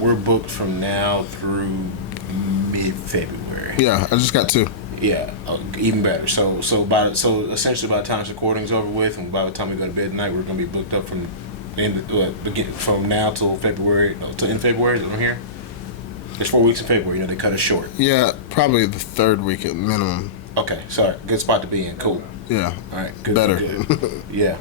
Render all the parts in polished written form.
We're booked from now through mid-February. Yeah, I just got 2. Yeah, even better. So essentially, by the time this recording's over with, and by the time we go to bed tonight, we're gonna be booked up from from now till February, till in February. Is that what I'm here? There's 4 weeks in February. They cut us short. Yeah, probably the 3rd week at minimum. Okay, sorry. Good spot to be in. Cool. Yeah. All right. Good. Better. Good. Yeah.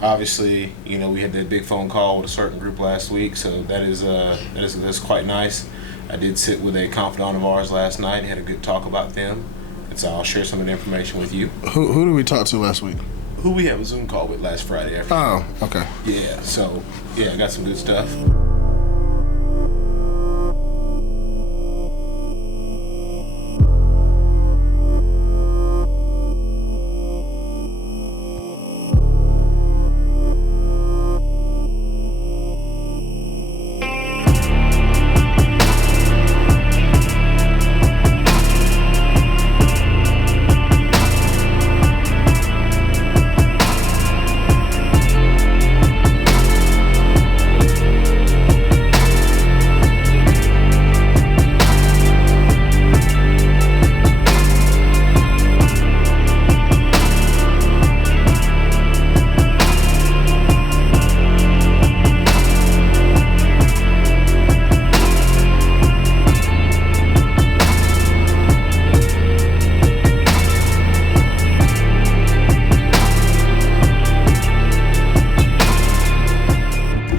Obviously, we had that big phone call with a certain group last week, so that's quite nice. I did sit with a confidant of ours last night and had a good talk about them, and so I'll share some of the information with you. Who did we talk to last week? Who we had a Zoom call with last Friday afternoon. Oh, okay. Yeah. So I got some good stuff.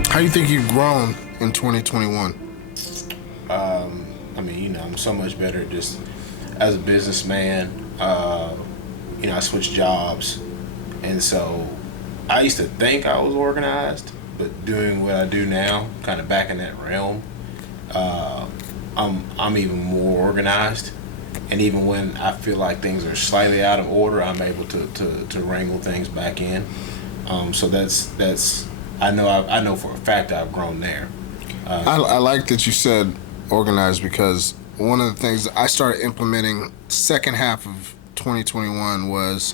How do you think you've grown in 2021? I'm so much better just as a businessman. I switched jobs, and so I used to think I was organized, but doing what I do now, kind of back in that realm, I'm even more organized. And even when I feel like things are slightly out of order, I'm able to wrangle things back in. So that's I know for a fact I've grown there. I like that you said organized, because one of the things that I started implementing second half of 2021 was,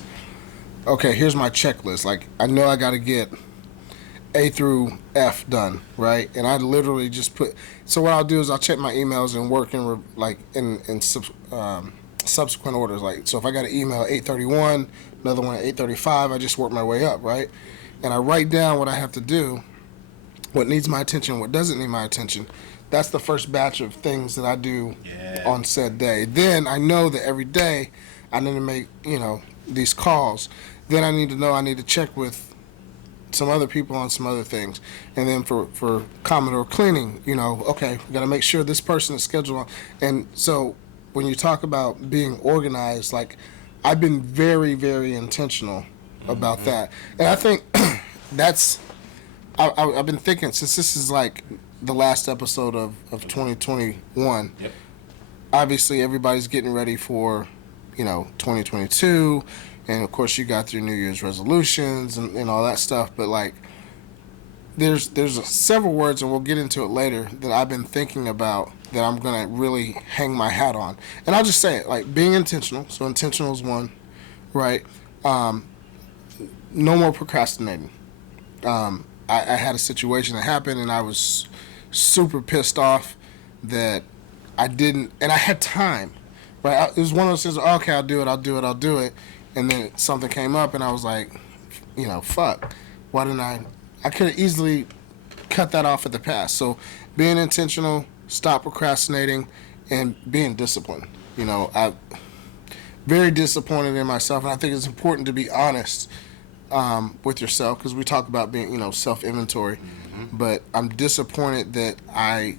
okay, here's my checklist. Like, I know I got to get A through F done, right? And I literally just so what I'll do is I'll check my emails and work in subsequent orders. Like, so if I got an email at 8:31, another one at 8:35, I just work my way up, right? And I write down what I have to do, what needs my attention, what doesn't need my attention. That's the first batch of things that I do on said day. Then I know that every day I need to make, these calls. Then I need to know I need to check with some other people on some other things. And then for Commodore cleaning, okay, we got to make sure this person is scheduled. And so when you talk about being organized, like, I've been very, very intentional about that. And I think I've been thinking, since this is like the last episode of 2021, Yep. Obviously everybody's getting ready for, 2022. And of course you got your New Year's resolutions and all that stuff. But like, there's several words, and we'll get into it later, that I've been thinking about that I'm going to really hang my hat on. And I'll just say it, like, being intentional. So intentional is one, right? No more procrastinating. I had a situation that happened, and I was super pissed off that I didn't, and I had time, right? It was one of those things, okay, I'll do it. And then something came up, and I was like, fuck. Why didn't I could have easily cut that off at the pass. So being intentional, stop procrastinating, and being disciplined. I'm very disappointed in myself, and I think it's important to be honest with yourself, because we talk about being, self-inventory. Mm-hmm. But I'm disappointed that I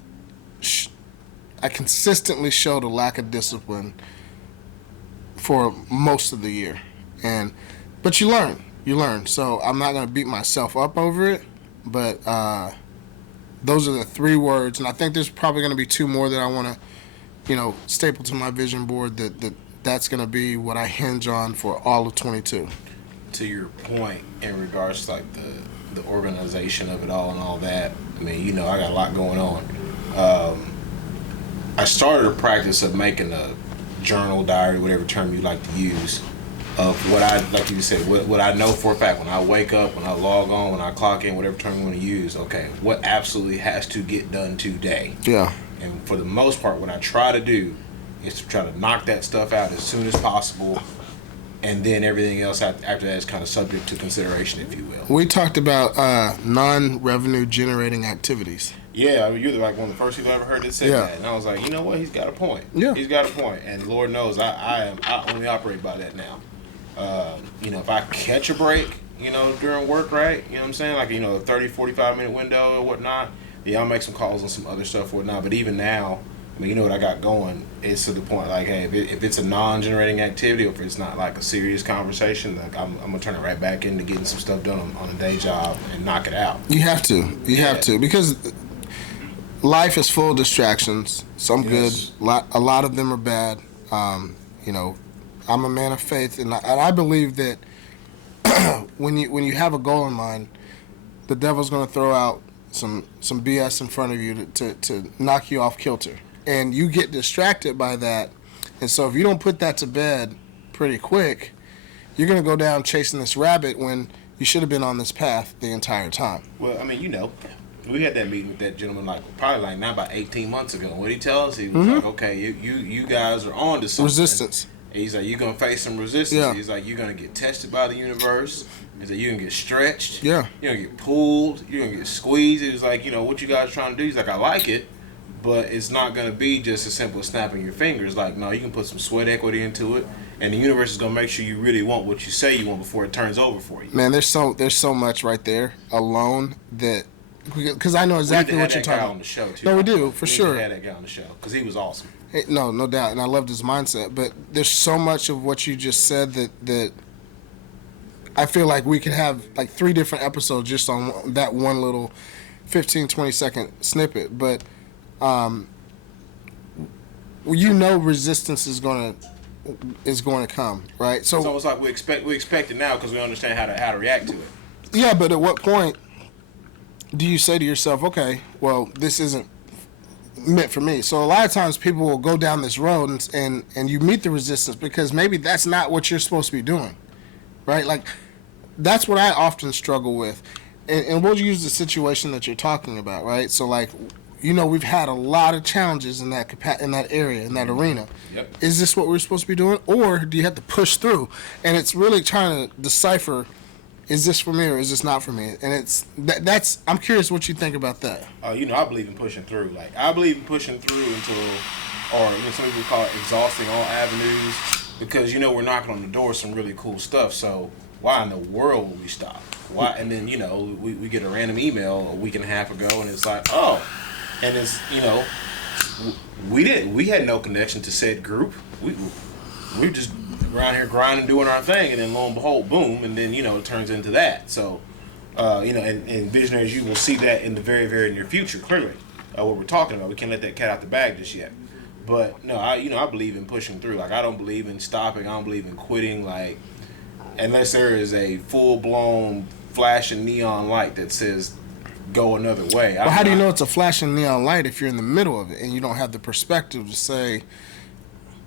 consistently showed a lack of discipline for most of the year, but you learn. So I'm not going to beat myself up over it, but those are the 3 words, and I think there's probably going to be 2 more that I want to, staple to my vision board. That's going to be what I hinge on for all of 22. To your point in regards to like the organization of it all and all that, I got a lot going on. I started a practice of making a journal, diary, whatever term you like to use, of what I, like you said, what I know for a fact when I wake up, when I log on, when I clock in, whatever term you want to use. Okay, what absolutely has to get done today. Yeah. And for the most part, what I try to do is to try to knock that stuff out as soon as possible, and then everything else after that is kind of subject to consideration, if you will. We talked about non-revenue generating activities. Yeah, I mean, you're like one of the first people I ever heard that say Yeah. that, and I was like, you know what, he's got a point. Yeah. He's got a point, and Lord knows I only operate by that now. If I catch a break, during work, right, you know what I'm saying, like, a 30, 45-minute window or whatnot, yeah, I'll make some calls on some other stuff or whatnot, but even now, I mean, what I got going, it's to the point, like, hey, if it's a non-generating activity or if it's not, like, a serious conversation, like, I'm going to turn it right back into getting some stuff done on a day job and knock it out. You have to. You have to, because life is full of distractions. Some Yes. good, a lot of them are bad. I'm a man of faith, and I believe that when you have a goal in mind, the devil's going to throw out some BS in front of you to knock you off kilter, and you get distracted by that. And so if you don't put that to bed pretty quick, you're going to go down chasing this rabbit when you should have been on this path the entire time. Well, I mean, we had that meeting with that gentleman probably now about 18 months ago. What he tell us, he was like, okay, you guys are on to something. Resistance. He's like, you're going to face some resistance. Yeah. He's like, you're going to get tested by the universe. He's like, you're going to get stretched. Yeah. You're going to get pulled. You're going to get squeezed. He was like, what you guys trying to do? He's like, I like it, but it's not going to be just as simple as snapping your fingers. Like, no, you can put some sweat equity into it, and the universe is going to make sure you really want what you say you want before it turns over for you. Man, there's so much right there alone that, because I know exactly what you're talking about. On the show too. No, we do, for sure. We had that guy on the show because he was awesome. Hey, no doubt, and I loved his mindset. But there's so much of what you just said that I feel like we could have like 3 different episodes just on that one little 15, 20-second snippet. But resistance is going to come, right? So it's almost like we expect it now because we understand how to react to it. Yeah, but at what point do you say to yourself, okay, well, this isn't meant for me? So a lot of times people will go down this road and you meet the resistance because maybe that's not what you're supposed to be doing, right? Like, that's what I often struggle with. And we'll use the situation that you're talking about, right? So, like, we've had a lot of challenges in that area, in that arena. Yep. Is this what we're supposed to be doing? Or do you have to push through? And it's really trying to decipher, is this for me or is this not for me? And it's I'm curious what you think about that. I believe in pushing through. Like, I believe in pushing through until, or some people call it exhausting all avenues, because we're knocking on the door of some really cool stuff. So why in the world would we stop? Why? And then we get a random email a week and a half ago, and it's like, oh, and it's we had no connection to said group. We just around here grinding, doing our thing, and then lo and behold, boom, and then it turns into that. So, and visionaries, you will see that in the very, very near future. Clearly, what we're talking about, we can't let that cat out the bag just yet. But no, I believe in pushing through. Like, I don't believe in stopping. I don't believe in quitting. Like, unless there is a full blown flashing neon light that says go another way. Well, how do you know it's a flashing neon light if you're in the middle of it and you don't have the perspective to say,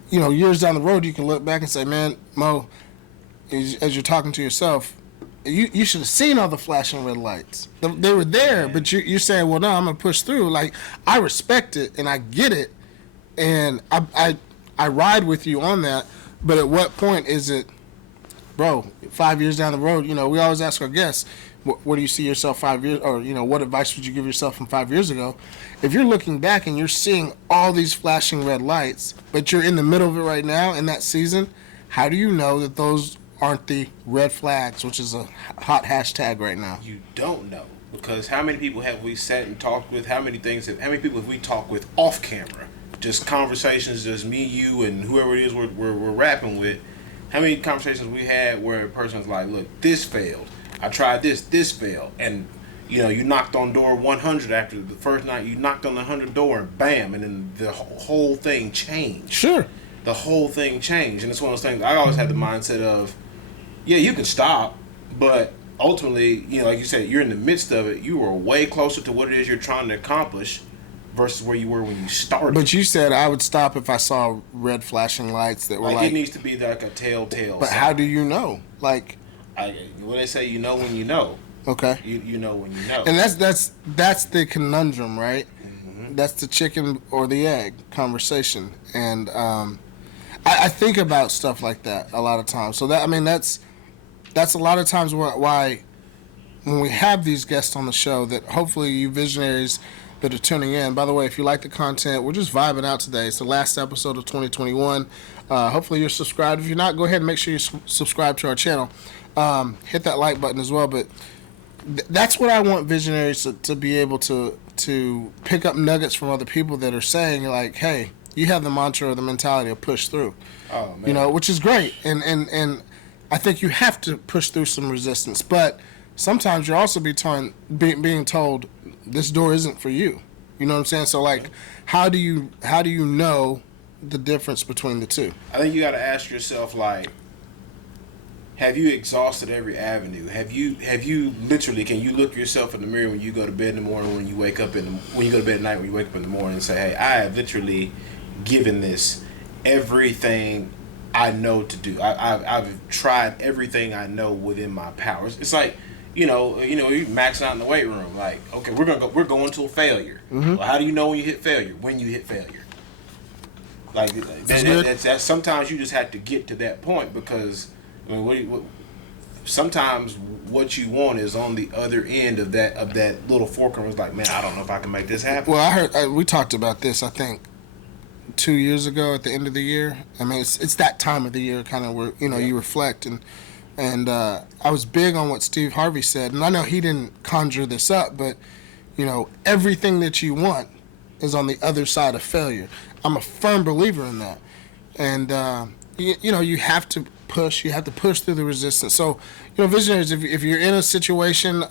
years down the road, you can look back and say, man, Mo, as you're talking to yourself, you should have seen all the flashing red lights. They were there, but you're saying, well, no, I'm going to push through. Like, I respect it and I get it, and I ride with you on that, but at what point is it, bro, 5 years down the road, we always ask our guests, where do you see yourself 5 years, or, what advice would you give yourself from 5 years ago? If you're looking back and you're seeing all these flashing red lights, but you're in the middle of it right now in that season, how do you know that those aren't the red flags, which is a hot hashtag right now? You don't know, because how many people have we sat and talked with? How many people have we talked with off camera? Just conversations, just me, you, and whoever it is we're rapping with. How many conversations we had where a person's like, look, this failed. I tried this failed. And, you knocked on door 100 after the first night. You knocked on the 100th door and bam, and then the whole thing changed. Sure. The whole thing changed. And it's one of those things, I always had the mindset of, yeah, you can stop, but ultimately, like you said, you're in the midst of it. You are way closer to what it is you're trying to accomplish versus where you were when you started. But you said I would stop if I saw red flashing lights that were like it needs to be like a telltale. But sign. how do you know? Like, what they say, you know when you know. Okay. You know when you know. And that's the conundrum, right? Mm-hmm. That's the chicken or the egg conversation, and I think about stuff like that a lot of times. So that's a lot of times why when we have these guests on the show, that hopefully you visionaries that are tuning in. By the way, if you like the content, we're just vibing out today. It's the last episode of 2021. Hopefully you're subscribed. If you're not, go ahead and make sure you subscribe to our channel. Hit that like button as well. But that's what I want visionaries to be able to pick up nuggets from other people that are saying, like, hey, you have the mantra or the mentality of push through. Oh, man. Which is great. And I think you have to push through some resistance. But sometimes you're also being told this door isn't for you. You know what I'm saying? So, like, how do you know the difference between the two? I think you got to ask yourself, like, have you exhausted every avenue? Have you literally, can you look yourself in the mirror when you go to bed in the morning, when you wake up when you go to bed at night, when you wake up in the morning, and say, hey, I have literally given this everything I know to do. I've tried everything I know within my powers. It's like, you're maxing out in the weight room. Like, okay, we're going to a failure. Mm-hmm. Well, how do you know when you hit failure? When you hit failure. Like, that's sometimes you just have to get to that point, because I mean, sometimes what you want is on the other end of that little fork, and it's like, man, I don't know if I can make this happen. Well, I heard we talked about this, I think 2 years ago at the end of the year. I mean, it's that time of the year kind of where you reflect, and I was big on what Steve Harvey said, and I know he didn't conjure this up, but everything that you want is on the other side of failure. I'm a firm believer in that, and you have to push. You have to push through the resistance. So, visionaries, if you're in a situation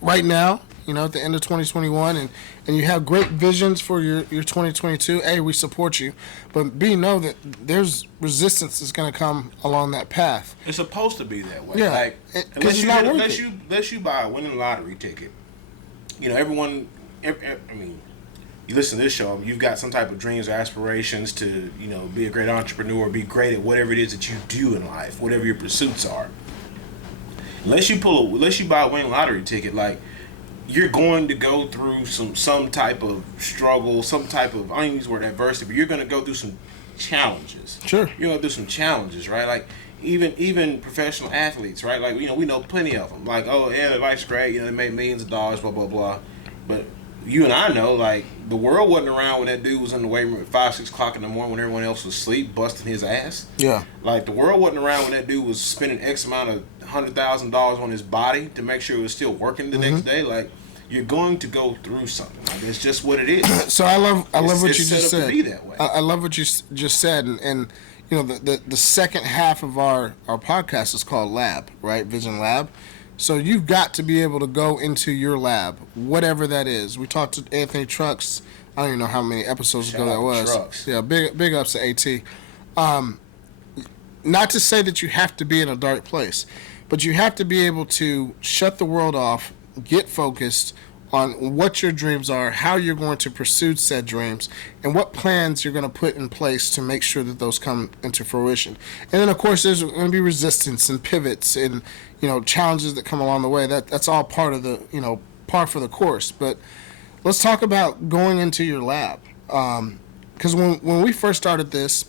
right now, at the end of 2021, and you have great visions for your 2022, hey, we support you. But know that there's resistance that's going to come along that path. It's supposed to be that way. Yeah, like, unless you buy a winning lottery ticket, everyone. I mean, you listen to this show, you've got some type of dreams or aspirations to, be a great entrepreneur, be great at whatever it is that you do in life, whatever your pursuits are. Unless you buy a winning lottery ticket, like, you're going to go through some type of struggle, some type of, I don't use the word adversity, but you're going to go through some challenges. Sure. You're going to do some challenges, right? Like, even professional athletes, right? Like, we know plenty of them. Like, oh, yeah, their life's great, they make millions of dollars, blah, blah, blah. But you and I know, like, the world wasn't around when that dude was in the weight room at 5, 6 o'clock in the morning when everyone else was asleep, busting his ass. Yeah. Like, the world wasn't around when that dude was spending X amount of $100,000 on his body to make sure it was still working the next day. Like, you're going to go through something. Like, it's just what it is. So I love what you just said. To be that way. I love what you just said, and the second half of our podcast is called Lab, right? VisionLab. So you've got to be able to go into your lab, whatever that is. We talked to Anthony Trucks. I don't even know how many episodes ago that was. Trucks. Yeah, big ups to AT. Not to say that you have to be in a dark place, but you have to be able to shut the world off, get focused on what your dreams are, how you're going to pursue said dreams, and what plans you're going to put in place to make sure that those come into fruition. And then, of course, there's going to be resistance and pivots and challenges that come along the way. That's all part of the par for the course. But let's talk about going into your lab, because when we first started this,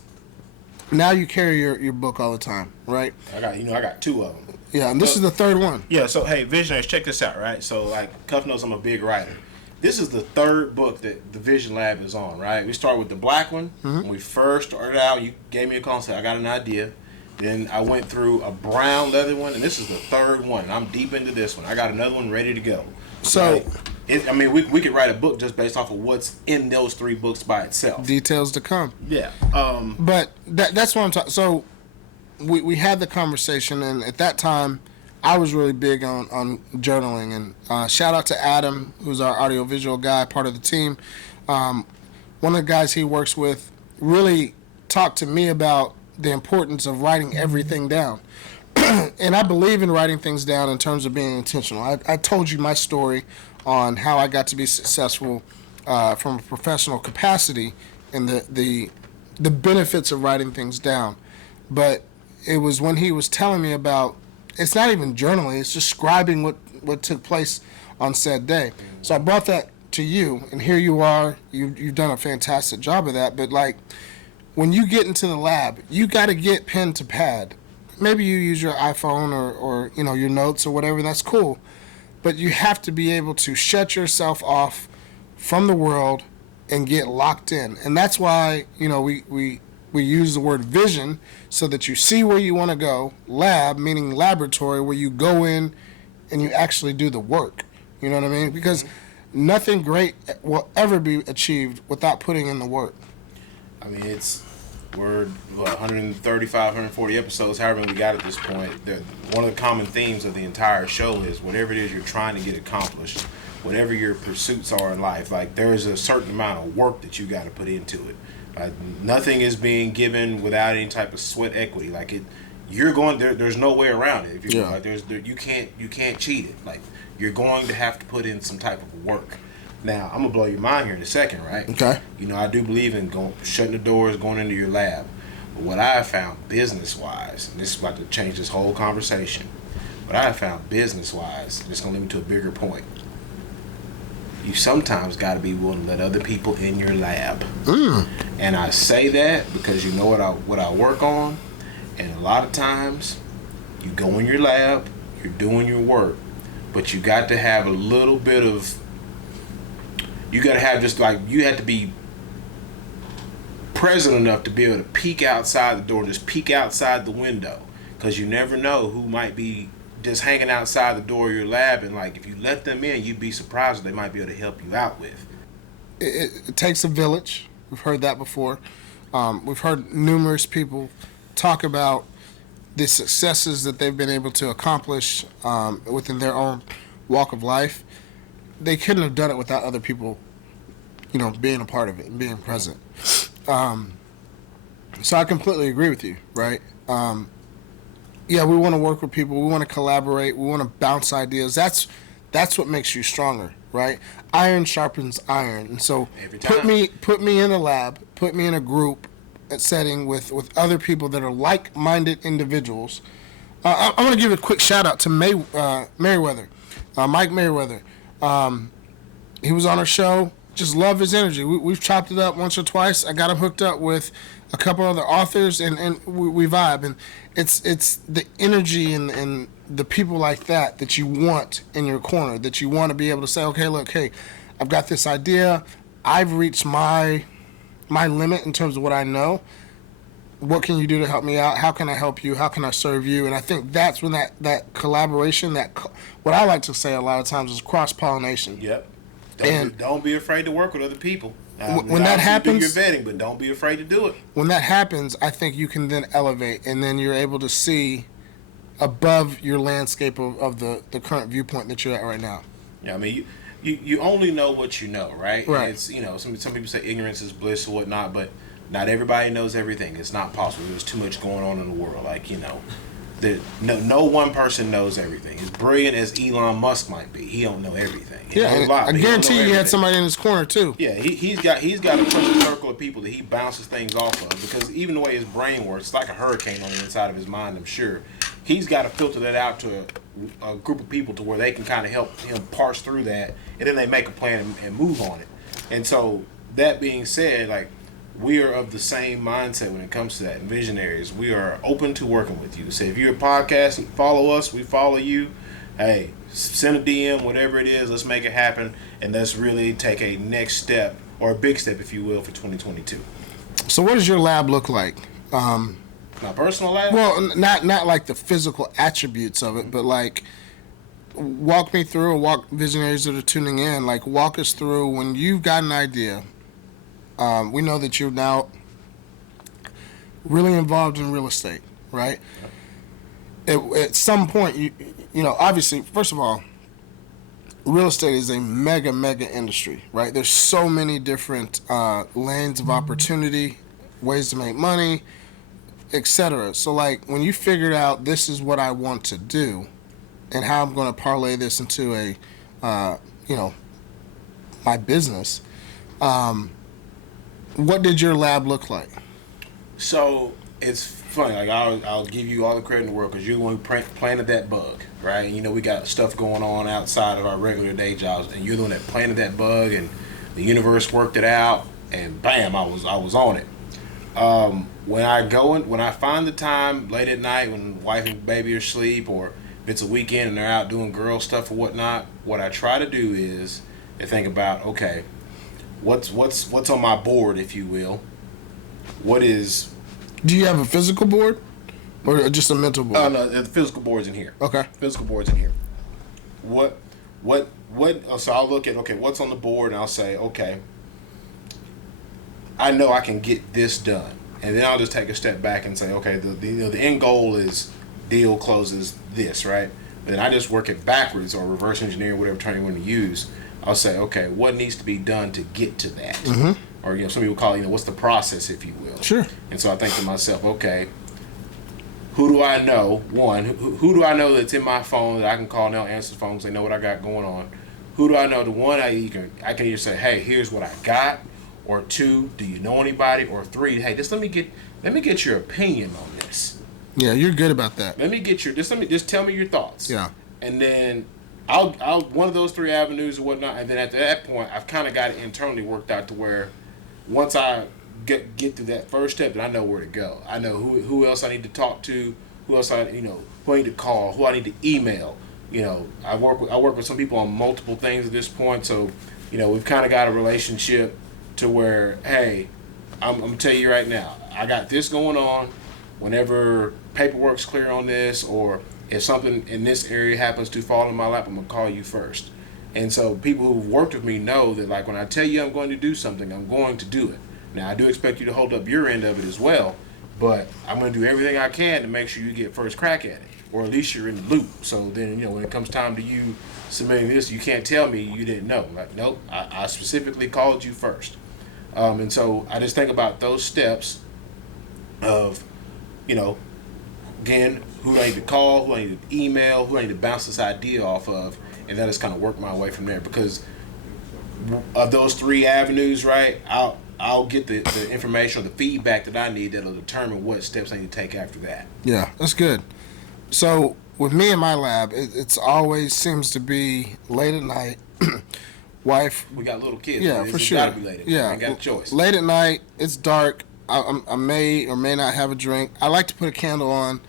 now you carry your book all the time, right? I got 2 of them. Yeah, and this is the third one. Yeah, so, hey, visionaries, check this out, right? So, like, Cuff knows I'm a big writer. This is the 3rd book that the Vision Lab is on, right? We started with the black one. Mm-hmm. When we first started out, you gave me a call and said, I got an idea. Then I went through a brown leather one, and this is the 3rd one. I'm deep into this one. I got another one ready to go. So, we could write a book just based off of what's in those 3 books by itself. Details to come. Yeah. But that's what I'm talking. So we had the conversation, and at that time, I was really big on journaling. And shout out to Adam, who's our audiovisual guy, part of the team. One of the guys he works with really talked to me about the importance of writing everything down. And I believe in writing things down in terms of being intentional. I told you my story on how I got to be successful from a professional capacity and the benefits of writing things down. But it was when he was telling me about, it's not even journaling, it's describing what took place on said day. So I brought that to you, and here you are. You've done a fantastic job of that. But like, when you get into the lab, you got to get pen to pad. Maybe you use your iPhone or your notes or whatever. That's cool, but you have to be able to shut yourself off from the world and get locked in. And that's why we use the word vision, so that you see where you want to go. Lab, meaning laboratory, where you go in and you actually do the work. You know what I mean? Because nothing great will ever be achieved without putting in the work. I mean, we're 135, 140 episodes, however we got at this point. One of the common themes of the entire show is whatever it is you're trying to get accomplished, whatever your pursuits are in life, like there is a certain amount of work that you got to put into it. Nothing is being given without any type of sweat equity. Like you're going there. There's no way around it. If you like, you can't cheat it. Like you're going to have to put in some type of work. Now, I'm going to blow your mind here in a second, right? Okay. I do believe in shutting the doors, going into your lab. But what I have found business-wise, and this is about to change this whole conversation, what I have found business-wise, and it's going to lead me to a bigger point, you sometimes got to be willing to let other people in your lab. And I say that because you know what I work on, and a lot of times you go in your lab, you're doing your work, but you got to have a little bit of, you got to have you have to be present enough to be able to peek outside the door, just peek outside the window, because you never know who might be just hanging outside the door of your lab, and like if you let them in, you'd be surprised what they might be able to help you out with. It takes a village. We've heard that before. We've heard numerous people talk about the successes that they've been able to accomplish within their own walk of life. They couldn't have done it without other people, being a part of it and being present. So I completely agree with you, right? We want to work with people. We want to collaborate. We want to bounce ideas. That's what makes you stronger, right? Iron sharpens iron. And so put me in a lab, put me in a group setting with other people that are like-minded individuals. I'm going to give a quick shout out to Merriweather, Mike Merriweather. He was on our show. Just love his energy. We've chopped it up once or twice. I got him hooked up with a couple other authors, and we vibe. And it's the energy and the people like that you want in your corner, that you want to be able to say, okay, look, hey, I've got this idea. I've reached my limit in terms of what I know. What can you do to help me out? How can I help you? How can I serve you? And I think that's when that collaboration, what I like to say a lot of times is cross-pollination. Yep. Don't be afraid to work with other people. When that happens, do your vetting, but don't be afraid to do it. When that happens, I think you can then elevate, and then you're able to see above your landscape of the current viewpoint that you're at right now. Yeah, I mean, you only know what you know, right? Right. And it's some people say ignorance is bliss or whatnot, but not everybody knows everything. It's not possible. There's too much going on in the world. Like, no one person knows everything. As brilliant as Elon Musk might be, he don't know everything. I guarantee you had somebody in his corner too. Yeah, he's got a perfect circle of people that he bounces things off of, because even the way his brain works, it's like a hurricane on the inside of his mind, I'm sure. He's got to filter that out to a group of people to where they can kind of help him parse through that, and then they make a plan and move on it. And so, that being said, like, we are of the same mindset when it comes to that. And visionaries, we are open to working with you. So if you're a podcast and follow us, we follow you. Hey, send a DM, whatever it is, let's make it happen, and let's really take a next step, or a big step, if you will, for 2022. So what does your lab look like? My personal lab? Well, not like the physical attributes of it, but like walk me through, and walk visionaries that are tuning in, like walk us through when you've got an idea. We know that you're now really involved in real estate, right? At some point, you obviously, first of all, real estate is a mega industry, right? There's so many different lanes of opportunity, ways to make money, etc. So, like, when you figured out this is what I want to do, and how I'm going to parlay this into my business. What did your lab look like? So it's funny. Like I'll give you all the credit in the world because you when we planted that bug, right? You know we got stuff going on outside of our regular day jobs, and you're the one that planted that bug, and the universe worked it out, and bam, I was on it. When I find the time late at night when wife and baby are asleep, or if it's a weekend and they're out doing girl stuff or whatnot, what I try to do is to think about, okay, what's on my board, if you will. What is Do you have a physical board or just a mental board? Oh no, the physical board's in here. Okay. Physical board's in here. What? So I'll look at, okay, what's on the board, and I'll say, okay, I know I can get this done, and then I'll just take a step back and say, okay, the end goal is deal closes this, right? And then I just work it backwards or reverse engineer, whatever term you want to use. I'll say, okay, what needs to be done to get to that? Mm-hmm. Or some people call it, what's the process, if you will? Sure. And so I think to myself, okay, who do I know? One, who do I know that's in my phone that I can call now, answer the phone, because they know what I got going on? Who do I know? The one I can either say, hey, here's what I got, or two, do you know anybody, or three, hey, just let me get your opinion on this. Yeah, you're good about that. Let me get your just tell me your thoughts. Yeah. And then I'll one of those three avenues or whatnot, and then at that point I've kind of got it internally worked out to where once I get through that first step, then I know where to go. I know who else I need to talk to, who else who I need to call, who I need to email. I work with some people on multiple things at this point, so we've kind of got a relationship to where, hey, I'm gonna tell you right now, I got this going on. Whenever paperwork's clear on this, or if something in this area happens to fall in my lap, I'm gonna call you first. And so people who've worked with me know that, like, when I tell you I'm going to do something, I'm going to do it. Now, I do expect you to hold up your end of it as well, but I'm going to do everything I can to make sure you get first crack at it, or at least you're in the loop. So then, when it comes time to you submitting this, you can't tell me you didn't know. Like, nope, I specifically called you first. And so I just think about those steps of, again, who do I need to call, who I need to email, who I need to bounce this idea off of, and then just kind of work my way from there. Because of those three avenues, right, I'll get the information or the feedback that I need that'll determine what steps I need to take after that. Yeah, that's good. So with me in my lab, it's always seems to be late at night. Wife. We got little kids. Yeah, for sure. Gotta be late at night. Yeah, I ain't got a choice. Late at night, it's dark. I may or may not have a drink. I like to put a candle on.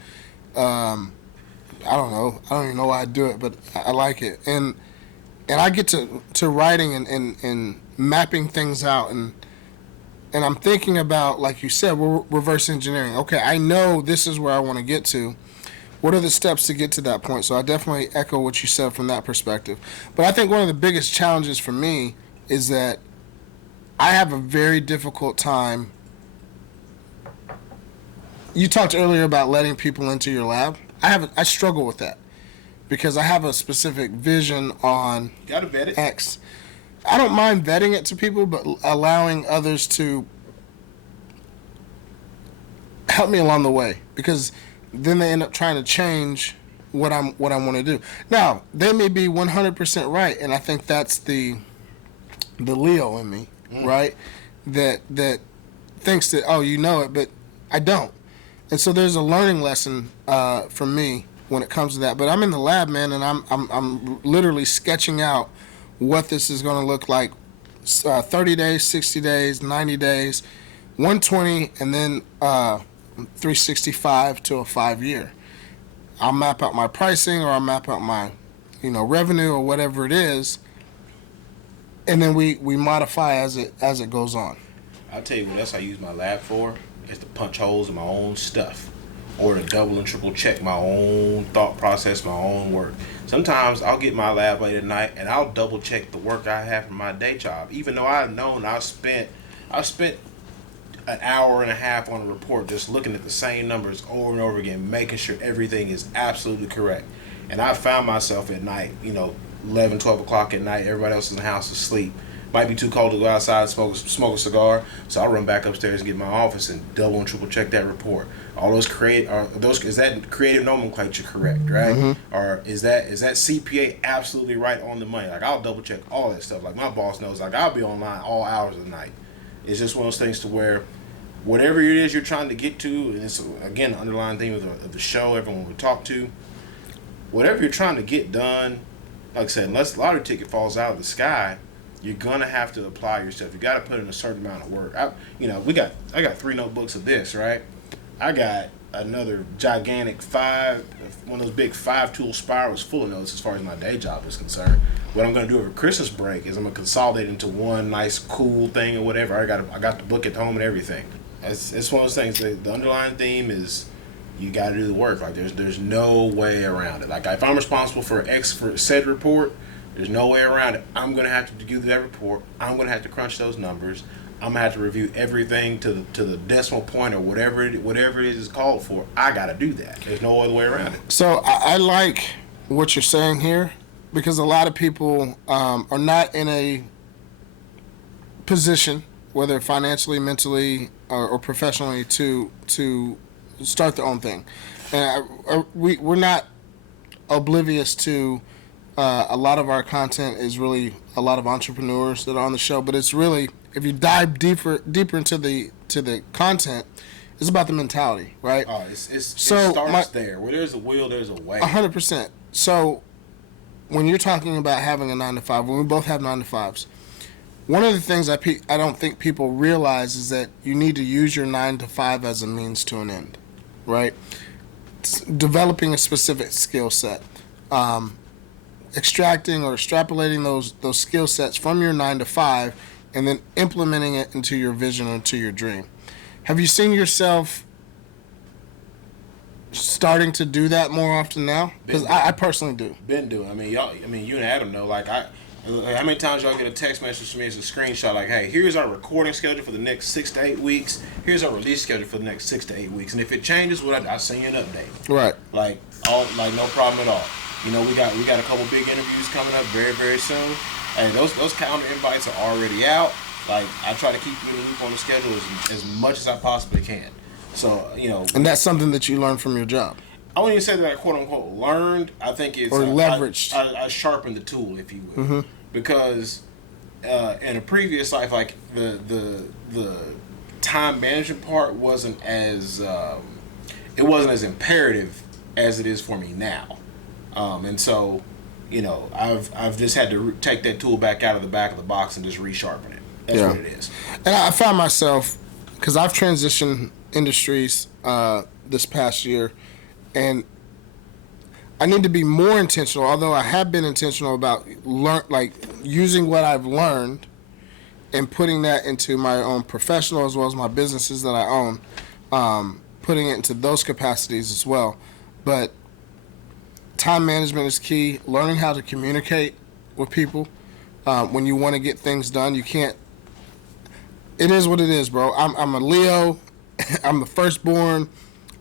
I don't know. I don't even know why I do it, but I like it. And I get to writing and mapping things out, and I'm thinking about, like you said, we're reverse engineering. Okay, I know this is where I want to get to. What are the steps to get to that point? So I definitely echo what you said from that perspective. But I think one of the biggest challenges for me is that I have a very difficult time. You talked earlier about letting people into your lab. I struggle with that because I have a specific vision on You gotta vet it. X. I don't mind vetting it to people, but allowing others to help me along the way, because then they end up trying to change what I want to do. Now, they may be 100% right, and I think that's the Leo in me, right? That thinks that, oh, you know it, but I don't. And so there's a learning lesson for me when it comes to that. But I'm in the lab, man, and I'm literally sketching out what this is going to look like. 30 days, 60 days, 90 days, 120, and then 365 to a 5-year. I'll map out my pricing, or I'll map out my revenue, or whatever it is, and then we modify as it goes on. I'll tell you what else I use my lab for, is to punch holes in my own stuff, or to double and triple check my own thought process, my own work. Sometimes I'll get my lab late at night and I'll double check the work I have from my day job, even though I've known I spent an hour and a half on a report just looking at the same numbers over and over again, making sure everything is absolutely correct. And I found myself at night, 11, 12 o'clock at night, everybody else in the house asleep, Might be too cold to go outside and smoke a cigar, so I'll run back upstairs and get in my office and double and triple check that report. All those is that creative nomenclature correct, right? Mm-hmm. Or is that CPA absolutely right on the money? Like, I'll double check all that stuff. Like, my boss knows, like, I'll be online all hours of the night. It's just one of those things to where whatever it is you're trying to get to, and it's again the underlying theme of the show, everyone we talk to, whatever you're trying to get done, like I said, unless the lottery ticket falls out of the sky, you're gonna have to apply yourself. You got to put in a certain amount of work. I got 3 notebooks of this, right? I got another gigantic one of those big 5-tool spirals full of notes as far as my day job is concerned. What I'm gonna do over Christmas break is I'm gonna consolidate into one nice cool thing or whatever. I got the book at home and everything. It's one of those things. The underlying theme is you got to do the work. Like, there's no way around it. Like, if I'm responsible for said report, there's no way around it. I'm gonna have to do that report. I'm gonna have to crunch those numbers. I'm gonna have to review everything to the decimal point or whatever it is called for. I gotta do that. There's no other way around it. So I like what you're saying here, because a lot of people are not in a position, whether financially, mentally, or professionally, to start their own thing. And we're not oblivious to a lot of our content is really a lot of entrepreneurs that are on the show, but it's really, if you dive deeper into the content, it's about the mentality, right? Oh, it starts there. Where there's a will, there's a way. 100%. So when you're talking about having a 9-to-5, when we both have 9-to-5s, one of the things I don't think people realize is that you need to use your 9-to-5 as a means to an end, right? Developing a specific skill set, extracting or extrapolating those skill sets from your 9-to-5, and then implementing it into your vision or into your dream. Have you seen yourself starting to do that more often now? Because I personally do. Been doing. You and Adam know. Like, how many times y'all get a text message from me as a screenshot like, hey, here's our recording schedule for the next 6 to 8 weeks. Here's our release schedule for the next 6 to 8 weeks. And if it changes, I'll send you an update. Right. Like no problem at all. We got a couple big interviews coming up very, very soon. And those calendar invites are already out. Like, I try to keep you in the loop on the schedule as much as I possibly can. So, And that's something that you learned from your job. I wouldn't even say that I quote unquote learned. I think it's leveraged. I sharpened the tool, if you will, mm-hmm. because in a previous life, like the time management part wasn't as imperative as it is for me now, and so I've just had to take that tool back out of the back of the box and just resharpen it. That's what it is. And I found myself, because I've transitioned industries this past year, and I need to be more intentional, although I have been intentional about using what I've learned and putting that into my own professional as well as my businesses that I own, putting it into those capacities as well. But time management is key. Learning how to communicate with people when you want to get things done. You can't. It is what it is, bro. I'm a Leo. I'm the firstborn.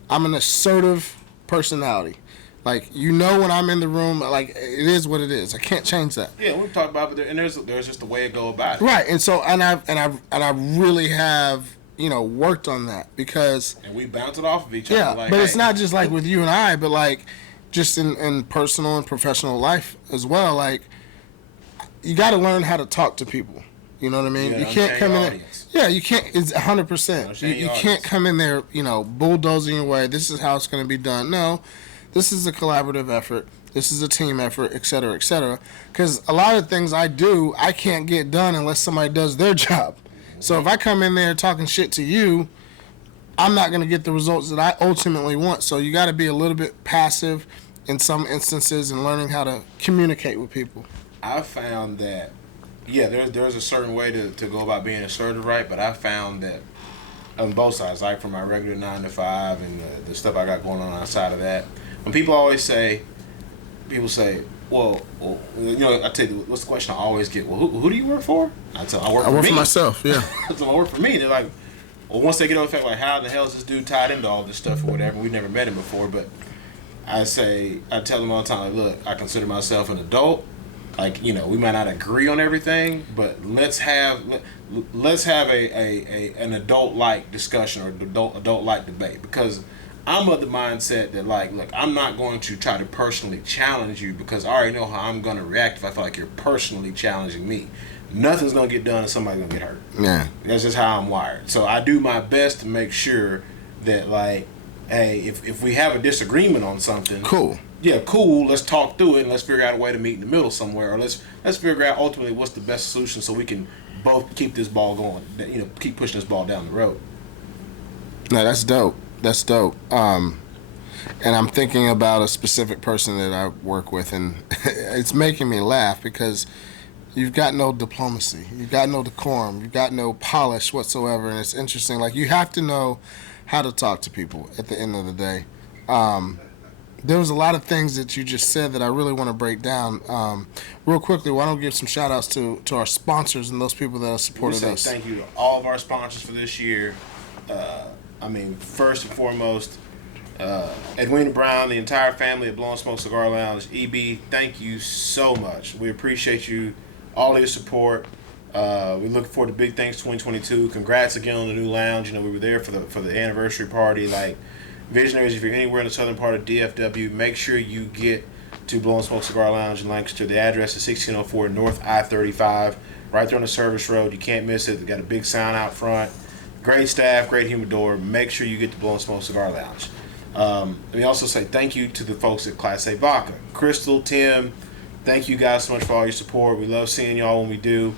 I'm an assertive personality. Like, when I'm in the room, like, it is what it is. I can't change that. Yeah, we've talked about it, and there's just a way to go about it. Right, and so I really have worked on that, because we bounce it off of each other. Yeah, like, but it's not just like with you and I, but like just in personal and professional life as well. Like, you got to learn how to talk to people. You know what I mean? You can't come in there. Yeah, you can't. It's 100%. You can't come in there, bulldozing your way. This is how it's going to be done. No, this is a collaborative effort. This is a team effort, et cetera, et cetera. Because a lot of things I do, I can't get done unless somebody does their job. So if I come in there talking shit to you, I'm not going to get the results that I ultimately want. So you got to be a little bit passive in some instances and learning how to communicate with people. I found that, there's a certain way to go about being assertive, right? But I found that on both sides, like from my regular 9-to-5 and the stuff I got going on outside of that, when people say, well, I tell you, what's the question I always get? Well, who do you work for? I tell them, I work for myself, yeah. I work for me. They're like, well, once they get over the fact, like, how the hell is this dude tied into all this stuff or whatever? We've never met him before, but I tell them all the time, like, look, I consider myself an adult. Like, we might not agree on everything, but let's have an adult like discussion or adult like debate, because I'm of the mindset that, like, look, I'm not going to try to personally challenge you because I already know how I'm going to react if I feel like you're personally challenging me. Nothing's going to get done and somebody's going to get hurt. Yeah. That's just how I'm wired. So I do my best to make sure that, like, hey, if we have a disagreement on something, cool. Yeah, cool. Let's talk through it and let's figure out a way to meet in the middle somewhere, or let's figure out ultimately what's the best solution so we can both keep this ball going. Keep pushing this ball down the road. No, that's dope. That's dope. And I'm thinking about a specific person that I work with, and it's making me laugh because you've got no diplomacy, you've got no decorum, you've got no polish whatsoever, and it's interesting. Like, you have to know how to talk to people at the end of the day. There was a lot of things that you just said that I really want to break down. Real quickly, why don't we give some shout outs to our sponsors and those people that have supported us. Thank you to all of our sponsors for this year. First and foremost, Edwina Brown, the entire family at Blowing Smoke Cigar Lounge. EB, thank you so much. We appreciate you, all of your support. We look forward to big things 2022. Congrats again on the new lounge. We were there for the anniversary party. Like, visionaries, if you're anywhere in the southern part of DFW, make sure you get to Blowing Smoke Cigar Lounge in Lancaster. The address is 1604 North I-35, right there on the service road. You can't miss it. They got a big sign out front. Great staff, great humidor. Make sure you get to Blowing Smoke Cigar Lounge. Let me also say thank you to the folks at Class A Vodka. Crystal, Tim, thank you guys so much for all your support. We love seeing y'all when we do.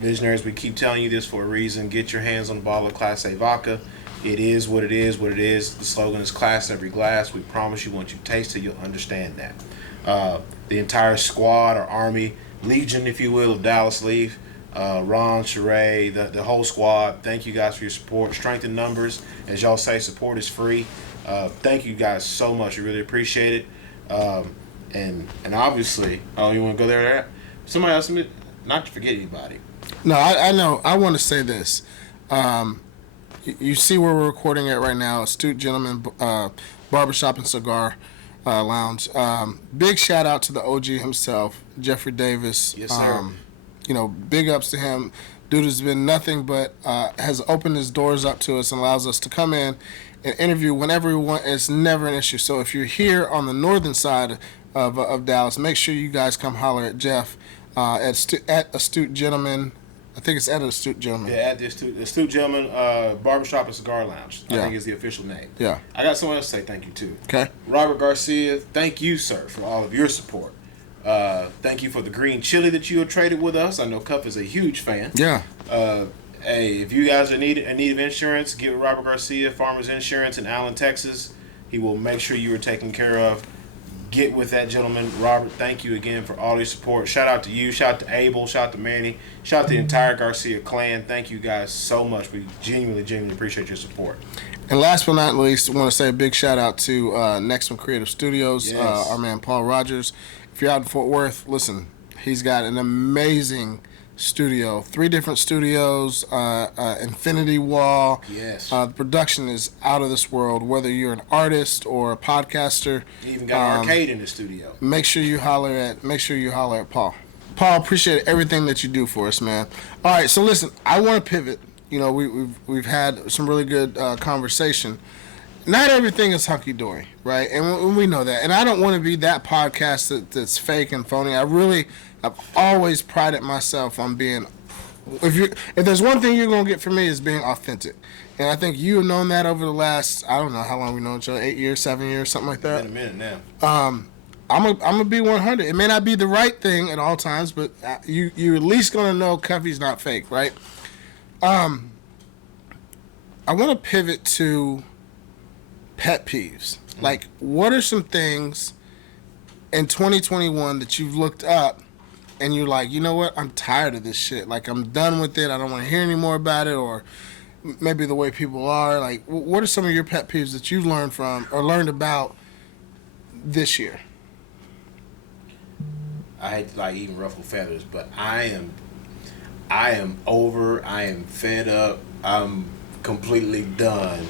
Visionaries, we keep telling you this for a reason. Get your hands on a bottle of Class A Vodka. It is what it is, what it is. The slogan is class every glass. We promise you, once you taste it, you'll understand that. The entire squad, or army, legion, if you will, of Dallas Leaf, Ron, Sheree, the whole squad, thank you guys for your support. Strength in numbers. As y'all say, support is free. Thank you guys so much. We really appreciate it. And obviously, you want to go there? Somebody else, not to forget anybody. No, I know. I want to say this. You see where we're recording at right now, Astute Gentleman Barbershop and Cigar Lounge. Big shout out to the OG himself, Jeffrey Davis. Yes, sir. Big ups to him. Dude has been nothing but has opened his doors up to us and allows us to come in and interview whenever we want. It's never an issue. So if you're here on the northern side of Dallas, make sure you guys come holler at Jeff at Astute Gentleman. I think it's at Astute Gentleman. Yeah, at the Astute Gentleman Barbershop and Cigar Lounge. I think is the official name. Yeah. I got someone else to say thank you to. Okay. Robert Garcia, thank you, sir, for all of your support. Thank you for the green chili that you have traded with us. I know Cuff is a huge fan. Yeah. Hey, if you guys are in need of insurance, get Robert Garcia, Farmers Insurance in Allen, Texas. He will make sure you are taken care of. Get with that gentleman. Robert, thank you again for all your support. Shout out to you. Shout out to Abel. Shout out to Manny. Shout out to the entire Garcia clan. Thank you guys so much. We genuinely appreciate your support. And last but not least, I want to say a big shout out to Next One Creative Studios, Yes. Our man Paul Rogers. If you're out in Fort Worth, listen, he's got an amazing studio, 3 different studios, infinity wall. Yes. The production is out of this world. Whether you're an artist or a podcaster, He even got an arcade in the studio. make sure you holler at Paul. Paul, appreciate everything that you do for us, man. All right, so listen, I want to pivot. We've had some really good conversation. Not everything is hunky dory, right? And we know that. And I don't want to be that podcast that's fake and phony. I've always prided myself on being. If there's one thing you're gonna get from me is being authentic, and I think you have known that over the last, I don't know how long we know each other, 8 years, 7 years, something like that. In a minute now. I'm gonna be 100. It may not be the right thing at all times, but you're at least gonna know Cuffy's not fake, right? I want to pivot to pet peeves. Like, what are some things in 2021 that you've looked up and you're like, you know what, I'm tired of this shit. Like, I'm done with it. I don't want to hear any more about it. Or maybe the way people are. Like, what are some of your pet peeves that you've learned from or learned about this year? I hate to even ruffle feathers, but I am over. I am fed up. I'm completely done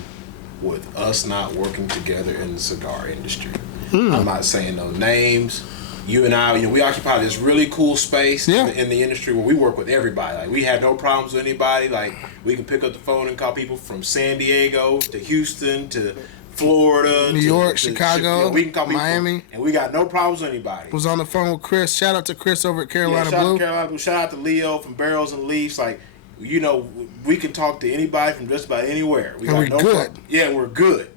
with us not working together in the cigar industry. I'm not saying no names. you and I, we occupy this really cool space Yeah. in the industry where we work with everybody. Like, we have no problems with anybody. Like, we can pick up the phone and call people from San Diego to Houston to Florida, New York, Chicago, we can call people, Miami. and we got no problems with anybody. Was on the phone with Chris. Shout out to Chris over at Carolina shout Blue. out to Carolina Blue. Shout out to Leo from Barrels and Leafs. Like, we can talk to anybody from just about anywhere. And we're good. Yeah, we're good.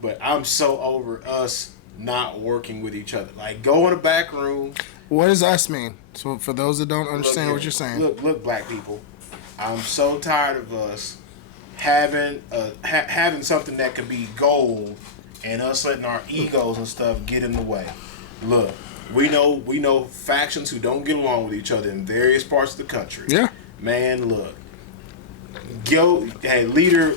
But I'm so over us not working with each other. Like, go in the back room. What does us mean? So for those that don't understand what you're saying. Look, black people. I'm so tired of us having something that could be gold and us letting our egos and stuff get in the way. Look, we know factions who don't get along with each other in various parts of the country. Yeah. Man, look. Leader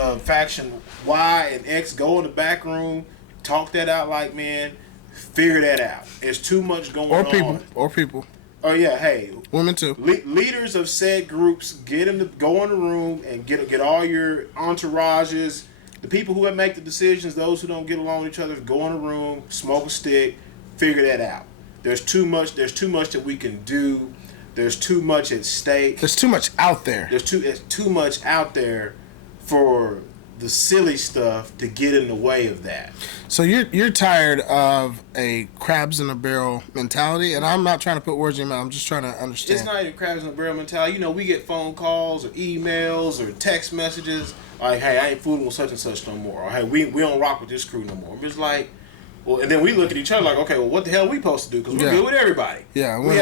of faction Y and X, go in the back room, talk that out, like, man, figure that out. There's too much going on. Or people. Oh yeah, hey, women too. Leaders of said groups, get them to go in the room and get all your entourages, the people who make the decisions, those who don't get along with each other, go in the room, smoke a stick, figure that out. There's too much that we can do. There's too much at stake. There's too much out there. It's too much out there for the silly stuff to get in the way of that. So you're tired of a crabs in a barrel mentality, and I'm not trying to put words in your mouth. I'm just trying to understand. It's not even crabs in a barrel mentality. We get phone calls or emails or text messages like, "Hey, I ain't fooling with such and such no more," or "Hey, we don't rock with this crew no more." It's like, well, and then we look at each other like, "Okay, well, what the hell are we supposed to do? Because we're good with everybody. Yeah, we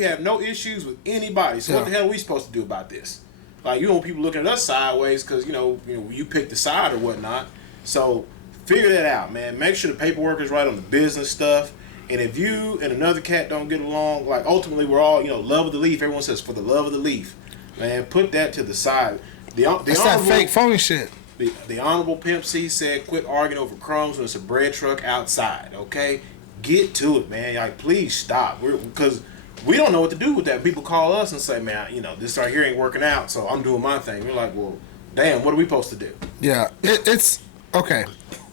have no issues with anybody. So what the hell are we supposed to do about this?" Like, you don't want people looking at us sideways because, you picked the side or whatnot. So figure that out, man. Make sure the paperwork is right on the business stuff. And if you and another cat don't get along, like, ultimately we're all, love of the leaf. Everyone says for the love of the leaf. Man, put that to the side. That's that fake phony shit. The Honorable Pimp C said, quit arguing over crumbs when it's a bread truck outside, okay? Get to it, man. Like, please stop. Because we don't know what to do with that. People call us and say, man, this right here ain't working out, so I'm doing my thing. We're like, well, damn, what are we supposed to do? Yeah, it's okay.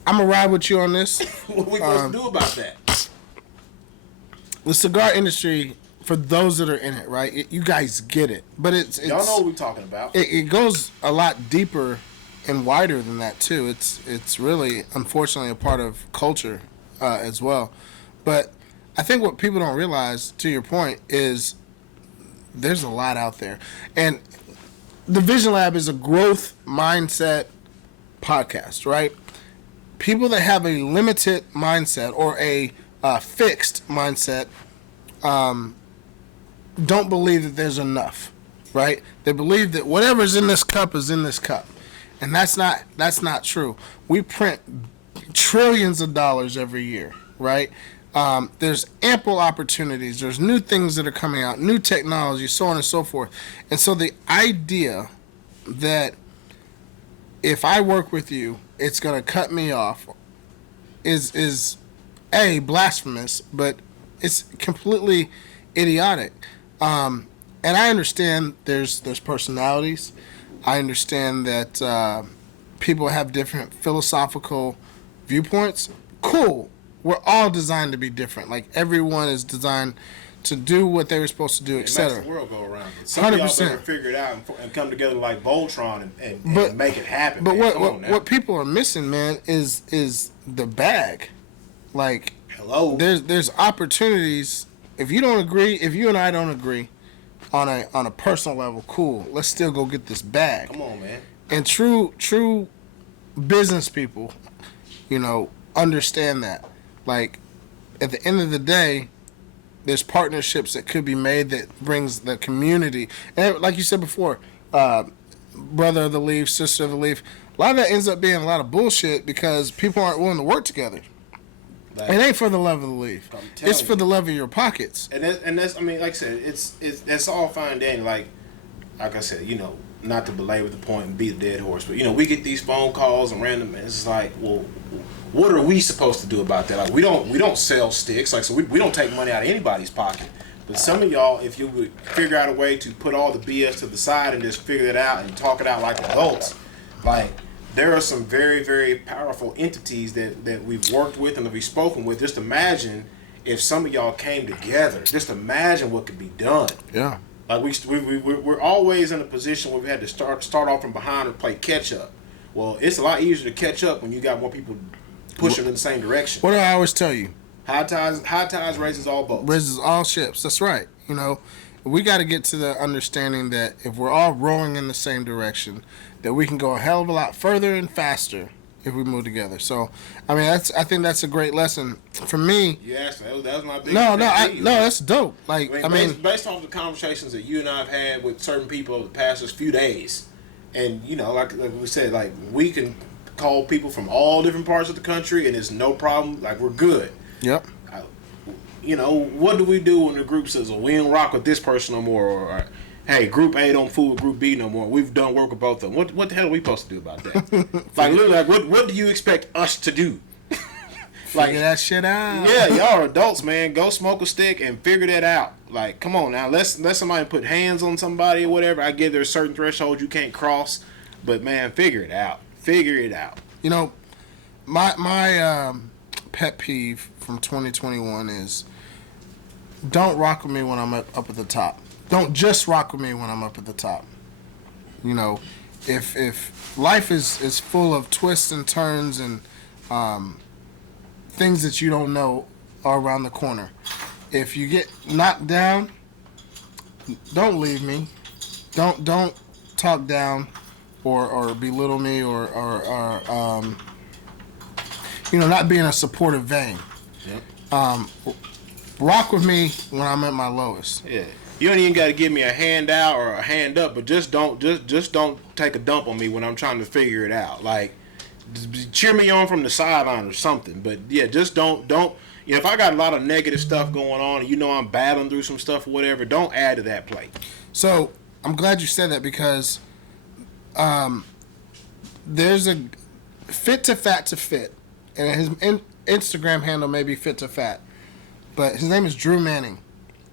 I'm going to ride with you on this. What are we supposed to do about that? The cigar industry, for those that are in it, right, you guys get it. But it's y'all know what we're talking about. It goes a lot deeper and wider than that, too. It's really, unfortunately, a part of culture as well. But I think what people don't realize, to your point, is there's a lot out there. And the Vision Lab is a growth mindset podcast, right? People that have a limited mindset or a fixed mindset don't believe that there's enough, right? They believe that whatever's in this cup is in this cup. And that's not true. We print trillions of dollars every year, right? There's ample opportunities. There's new things that are coming out, new technology, so on and so forth. And so the idea that if I work with you, it's going to cut me off is A, blasphemous, but it's completely idiotic. And I understand there's personalities. I understand that people have different philosophical viewpoints. Cool. We're all designed to be different. Like, everyone is designed to do what they were supposed to do, etc. Makes the world go around. Some of y'all better figure it out and come together like Voltron and make it happen. But what people are missing, man, is the bag. Like, hello, there's opportunities. If you don't agree, if you and I don't agree on a personal level, cool. Let's still go get this bag. Come on, man. And true business people, understand that. Like, at the end of the day, there's partnerships that could be made that brings the community. And like you said before, brother of the leaf, sister of the leaf, a lot of that ends up being a lot of bullshit because people aren't willing to work together. It ain't for the love of the leaf. It's for the love of your pockets. And that's, I mean, like I said, that's all fine and dandy. Like I said, not to belabor the point and beat a dead horse, but we get these phone calls and random, and it's like, well, what are we supposed to do about that? Like, we don't sell sticks, like, so we don't take money out of anybody's pocket. But some of y'all, if you would figure out a way to put all the BS to the side and just figure it out and talk it out like adults, like, there are some very, very powerful entities that we've worked with and that we've spoken with. Just imagine if some of y'all came together, just imagine what could be done. Yeah. Like we're always in a position where we had to start off from behind and play catch up. Well, it's a lot easier to catch up when you got more people pushing in the same direction. What do I always tell you? High tides raises all boats. Raises all ships. That's right. You know, we got to get to the understanding that if we're all rowing in the same direction, that we can go a hell of a lot further and faster if we move together. So, I mean, I think that's a great lesson for me. Yes, that was my big. No, that's dope. Like, I mean, based off the conversations that you and I have had with certain people over the past few days, and you know, like we said, like we can call people from all different parts of the country, and it's no problem. Like we're good. Yep. You know, what do we do when the group says, well, we don't rock with this person no more, or hey, Group A don't fool with Group B no more. We've done work with both of them. What the hell are we supposed to do about that? Like, literally, like, what do you expect us to do? Like, figure that shit out. Yeah, y'all are adults, man. Go smoke a stick and figure that out. Like, come on now. Let somebody put hands on somebody or whatever. I get there's certain thresholds you can't cross, but man, figure it out. Figure it out. You know, my pet peeve from 2021 is don't rock with me when I'm up at the top. Don't just rock with me when I'm up at the top. You know, if life is full of twists and turns and things that you don't know are around the corner. If you get knocked down, don't leave me. Don't talk down or belittle me or you know, not be in a supportive vein. Yep. Rock with me when I'm at my lowest. Yeah. You don't even got to give me a hand out or a hand up, but just don't take a dump on me when I'm trying to figure it out. Like, cheer me on from the sideline or something. But yeah, just don't. You know, if I got a lot of negative stuff going on, and you know I'm battling through some stuff or whatever, don't add to that plate. So I'm glad you said that because there's a Fit to Fat to Fit, and his Instagram handle may be Fit to Fat, but his name is Drew Manning.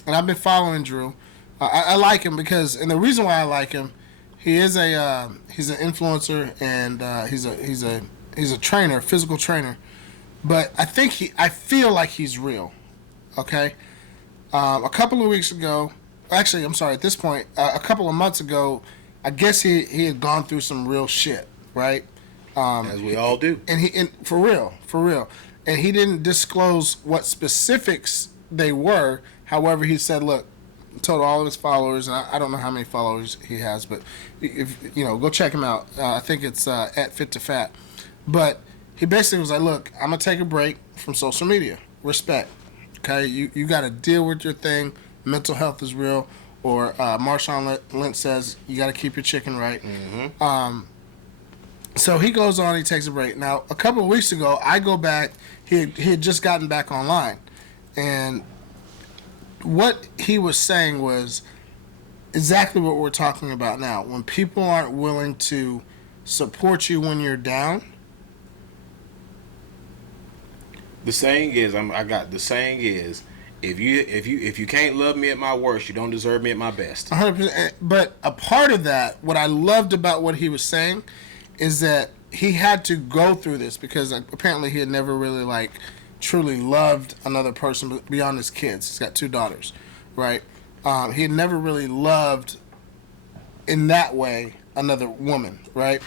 And I've been following Drew. I like him because, and the reason why I like him, he's an influencer and he's a trainer, physical trainer. But I feel like he's real. Okay, a couple of weeks ago, actually, I'm sorry. At this point, a couple of months ago, I guess he had gone through some real shit, right? As we all do. And for real. And he didn't disclose what specifics they were. However, he said, look, told all of his followers, and I don't know how many followers he has, but if you know, go check him out. I think it's at Fit to Fat. But he basically was like, look, I'm going to take a break from social media. Respect. Okay? You got to deal with your thing. Mental health is real. Or Marshawn Lynch says, you got to keep your chicken right. Mm-hmm. So he goes on, he takes a break. Now, a couple of weeks ago, I go back. He had just gotten back online. And what he was saying was exactly what we're talking about now. When people aren't willing to support you when you're down. The saying is, if you can't love me at my worst, you don't deserve me at my best. 100%. But a part of that, what I loved about what he was saying, is that he had to go through this because apparently he had never really truly loved another person beyond his kids. He's got 2 daughters, right? He had never really loved in that way another woman, right?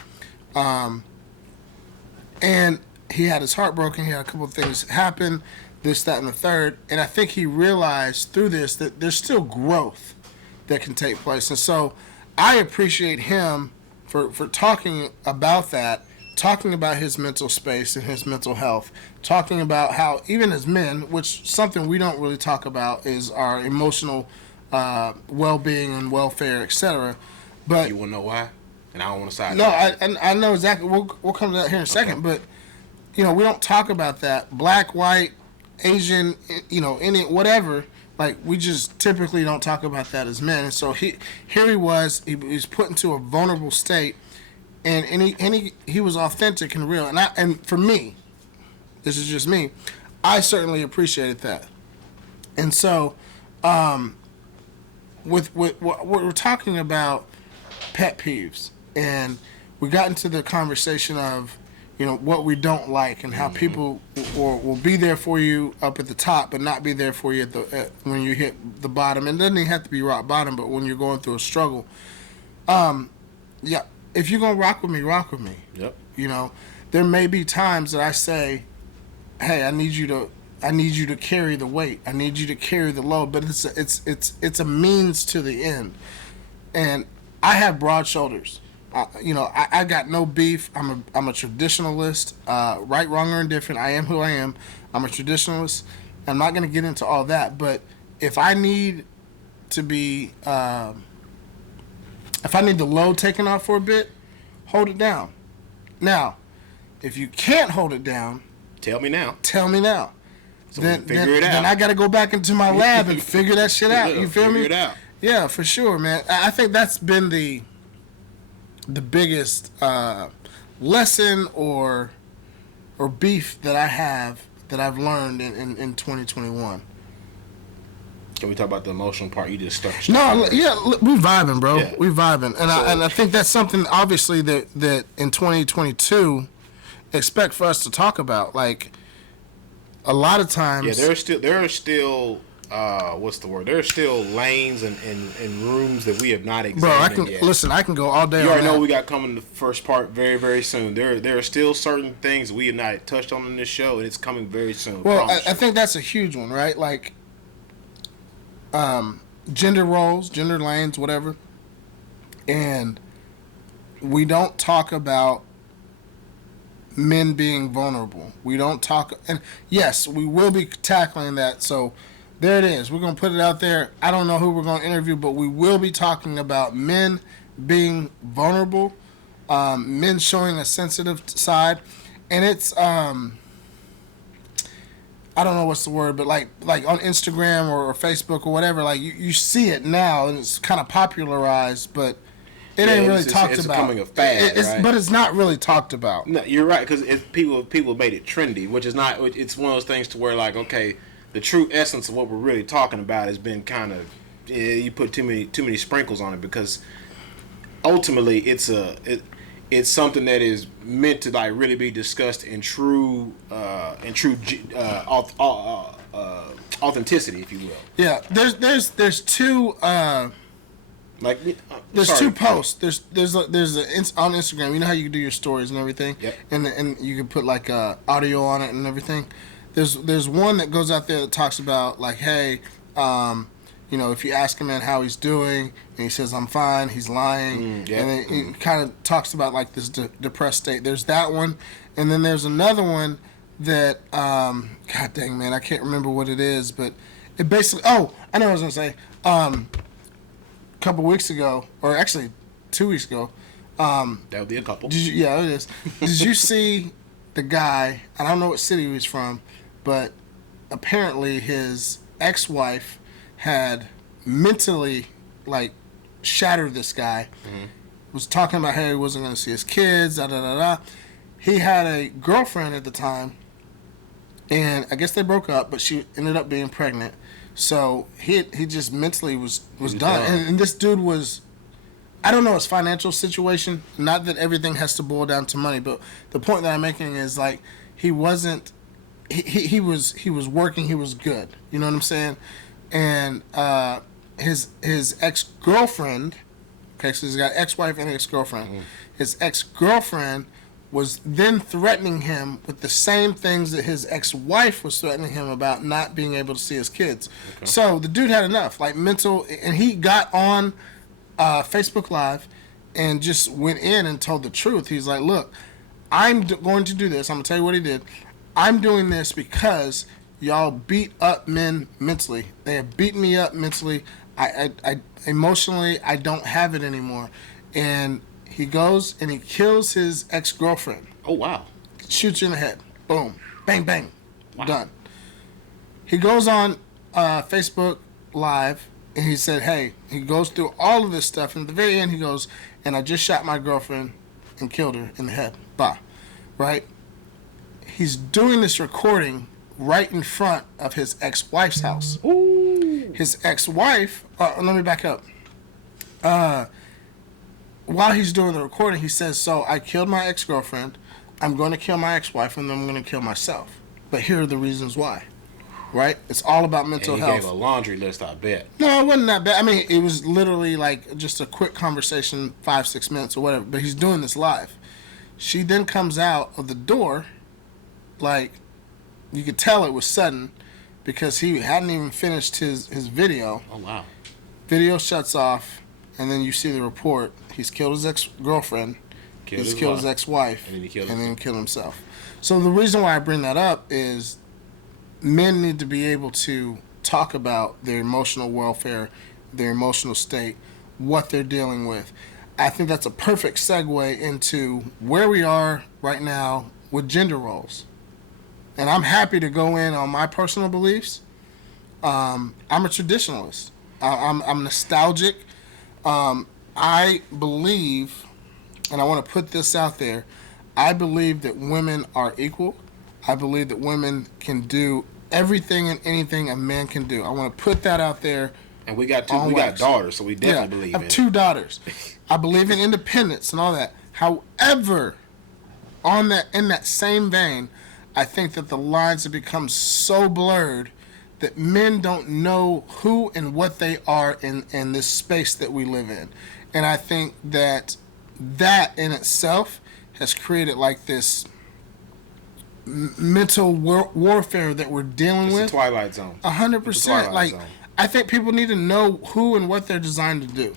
And he had his heart broken. He had a couple of things happen, this, that, and the third. And I think he realized through this that there's still growth that can take place. And so I appreciate him for talking about that, talking about his mental space and his mental health, talking about how even as men, which something we don't really talk about is our emotional well-being and welfare, etc. But you want to know why? And I don't want to side. No, I know exactly. We'll come to that here in a second. Okay. But you know, we don't talk about that. Black, white, Asian, you know, any whatever. Like, we just typically don't talk about that as men. And so he was put into a vulnerable state, and he was authentic and real. And for me, this is just me, I certainly appreciated that. And so, with what we're talking about, pet peeves, and we got into the conversation of, what we don't like, and how people will be there for you up at the top, but not be there for you when you hit the bottom. And it doesn't even have to be rock bottom, but when you're going through a struggle. Yeah, if you're gonna rock with me, rock with me. Yep. There may be times that I say, "Hey, I need you to carry the weight. I need you to carry the load." But it's a means to the end, and I have broad shoulders. I got no beef. I'm a traditionalist. Right, wrong, or indifferent, I am who I am. I'm a traditionalist. I'm not going to get into all that. But if I need to be, if I need the load taken off for a bit, hold it down. Now, if you can't hold it down, tell me now. So then figure it out. Then I got to go back into my lab and figure that shit out. You feel me? Figure it out. Yeah, for sure, man. I think that's been the biggest lesson or beef that I've learned in 2021. Can we talk about the emotional part? You just stuck. No, yeah, we vibing, bro. Yeah. We vibing, and I think that's something obviously that in 2022 expect for us to talk about. Like a lot of times, yeah, there are still what's the word? There are still lanes and rooms that we have not examined. Bro, I can go all day. You already know that. we got coming the first part very, very soon. There are still certain things we have not touched on in this show, and it's coming very soon. Well, I think that's a huge one, right? Like, gender roles, gender lanes, whatever. And we don't talk about men being vulnerable. We don't talk, and yes, we will be tackling that. So there it is. We're going to put it out there. I don't know who we're going to interview, but we will be talking about men being vulnerable, men showing a sensitive side. And it's, I don't know what's the word, but like on Instagram or Facebook or whatever, like you see it now and it's kind of popularized, but it ain't really talked it's about. It's becoming a fad, right? But it's not really talked about. No, you're right, because people made it trendy, which is not. It's one of those things to where, like, okay, the true essence of what we're really talking about has been kind of, you put too many sprinkles on it, because ultimately it's something that is meant to like really be discussed in true authenticity, if you will. Yeah, there's two. There's two posts. There's on Instagram. You know how you do your stories and everything. Yep. And you can put like audio on it and everything. There's one that goes out there that talks about like, hey, if you ask a man how he's doing and he says I'm fine, he's lying. Yeah. And then he kind of talks about like this depressed state. There's that one, and then there's another one that God dang man, I can't remember what it is, but it basically. Oh, I know what I was gonna say. Couple weeks ago, or actually 2 weeks ago. That would be a couple. Yeah, it is. Did you see the guy? I don't know what city he was from, but apparently his ex-wife had mentally like shattered this guy. Mm-hmm. Was talking about how he wasn't going to see his kids. Da da da da. He had a girlfriend at the time, and I guess they broke up, but she ended up being pregnant. So he just mentally was done. And this dude was, I don't know his financial situation. Not that everything has to boil down to money, but the point that I'm making is like he wasn't. He was working. He was good. You know what I'm saying? And his ex-girlfriend. Okay, so he's got ex-wife and ex-girlfriend. Mm-hmm. His ex-girlfriend was then threatening him with the same things that his ex-wife was threatening him about not being able to see his kids. Okay. So the dude had enough, like mental, and he got on Facebook Live and just went in and told the truth. He's like, look, I'm going to do this. I'm going to tell you what he did. I'm doing this because y'all beat up men mentally. They have beaten me up mentally. I emotionally, I don't have it anymore. And he goes and he kills his ex-girlfriend. Oh, wow. Shoots her in the head. Boom. Bang, bang. Wow. Done. He goes on Facebook Live and he said, hey, he goes through all of this stuff. And at the very end, he goes, and I just shot my girlfriend and killed her in the head. Bah. Right? He's doing this recording right in front of his ex-wife's house. Ooh. His ex-wife, let me back up. While he's doing the recording, he says, so I killed my ex-girlfriend. I'm going to kill my ex-wife and then I'm going to kill myself. But here are the reasons why. Right? It's all about mental And he health. gave a laundry list, I bet. No, it wasn't that bad. I mean, it was literally like just a quick conversation, 5-6 minutes or whatever. But he's doing this live. She then comes out of the door, like, you could tell it was sudden because he hadn't even finished his video. Oh, wow. Video shuts off, and then you see the report. He's killed his ex-girlfriend. He's killed his ex-wife. And then he killed himself. So the reason why I bring that up is men need to be able to talk about their emotional welfare, their emotional state, what they're dealing with. I think that's a perfect segue into where we are right now with gender roles. And I'm happy to go in on my personal beliefs. I'm a traditionalist. I'm nostalgic. I believe, and I want to put this out there, I believe that women are equal. I believe that women can do everything and anything a man can do. I want to put that out there. And we got daughters, so we definitely believe in it. I have 2 daughters. I believe in independence and all that. However, in that same vein, I think that the lines have become so blurred that men don't know who and what they are in this space that we live in. And I think that in itself has created like this mental warfare that we're dealing with. It's the Twilight Zone. 100%. Like, I think people need to know who and what they're designed to do.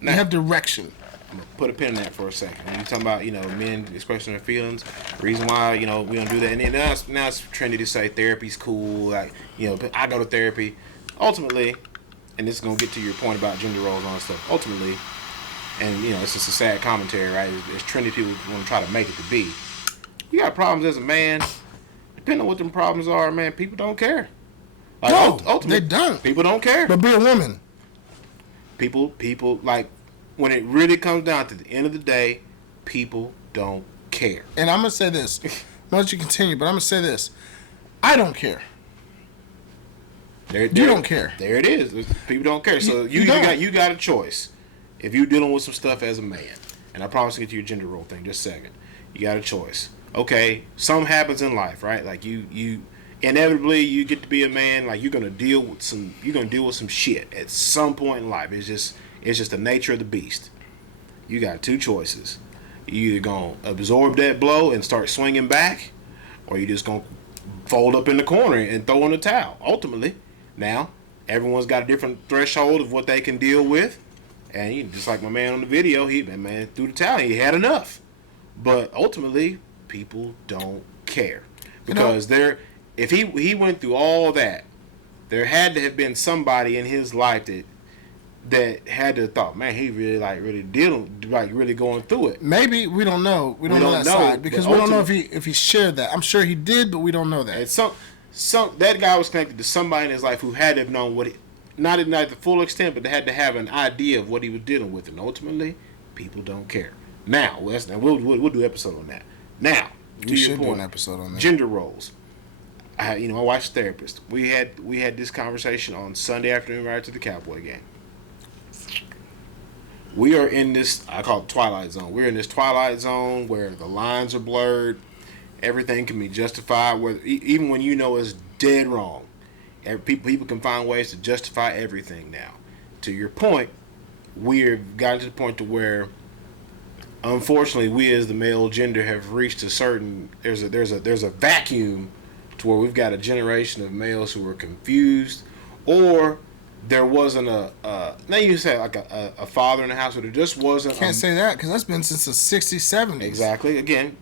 They have direction. I'm going to put a pin in that for a second. When you're talking about, men expressing their feelings, the reason why, we don't do that. And then now it's trendy to say therapy's cool. Like, I go to therapy. Ultimately, and this is going to get to your point about gender roles and all that stuff. Ultimately, and, it's just a sad commentary, right? It's trendy people want to try to make it to be. You got problems as a man. Depending on what them problems are, man, people don't care. Like, no, ultimately, they don't. People don't care. But be a woman. People, like, when it really comes down to the end of the day, people don't care. And I'm going to say this. I'll let you continue, but I'm going to say this. I don't care. You don't care. There it is. People don't care. So you got a choice. If you're dealing with some stuff as a man, and I promise to get to your gender role thing just a second, you got a choice. Okay, something happens in life, right? Like you inevitably you get to be a man. Like you're gonna deal with some shit at some point in life. It's just the nature of the beast. You got 2 choices. You either gonna absorb that blow and start swinging back, or you just gonna fold up in the corner and throw in the towel. Ultimately, now everyone's got a different threshold of what they can deal with, and just like my man on the video, he threw the towel. He had enough, but ultimately, people don't care because if he went through all that, there had to have been somebody in his life that had to have thought, man, he really going through it. Maybe we don't know. We don't know that side because we don't know if he shared that. I'm sure he did, but we don't know that. And that guy was connected to somebody in his life who had to have known what not at the full extent, but they had to have an idea of what he was dealing with, and ultimately, people don't care. Now, we'll do an episode on that. Now, you should do an episode on that. Gender roles. My wife's therapist. We had this conversation on Sunday afternoon right to the Cowboy game. We are in this, I call it Twilight Zone. We're in this Twilight Zone where the lines are blurred. Everything can be justified, even when it's dead wrong. People can find ways to justify everything now. To your point, we've gotten to the point to where, unfortunately, we as the male gender have reached a certain there's a vacuum to where we've got a generation of males who are confused, or there wasn't now you say like a father in the house, but there just wasn't. Can't say that because that's been since the 60s, 70s. Exactly. Again,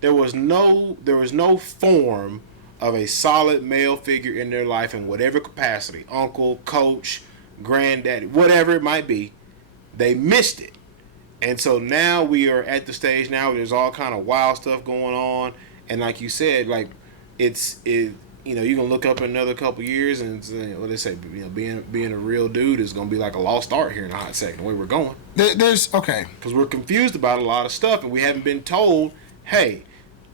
there was no form of a solid male figure in their life in whatever capacity, uncle, coach, granddaddy, whatever it might be. They missed it. And so now we are at the stage now where there's all kind of wild stuff going on. And like you said, like you can look up in another couple years and what they say, being a real dude is going to be like a lost art here in a hot second, the way we're going. Okay. Because we're confused about a lot of stuff and we haven't been told, hey,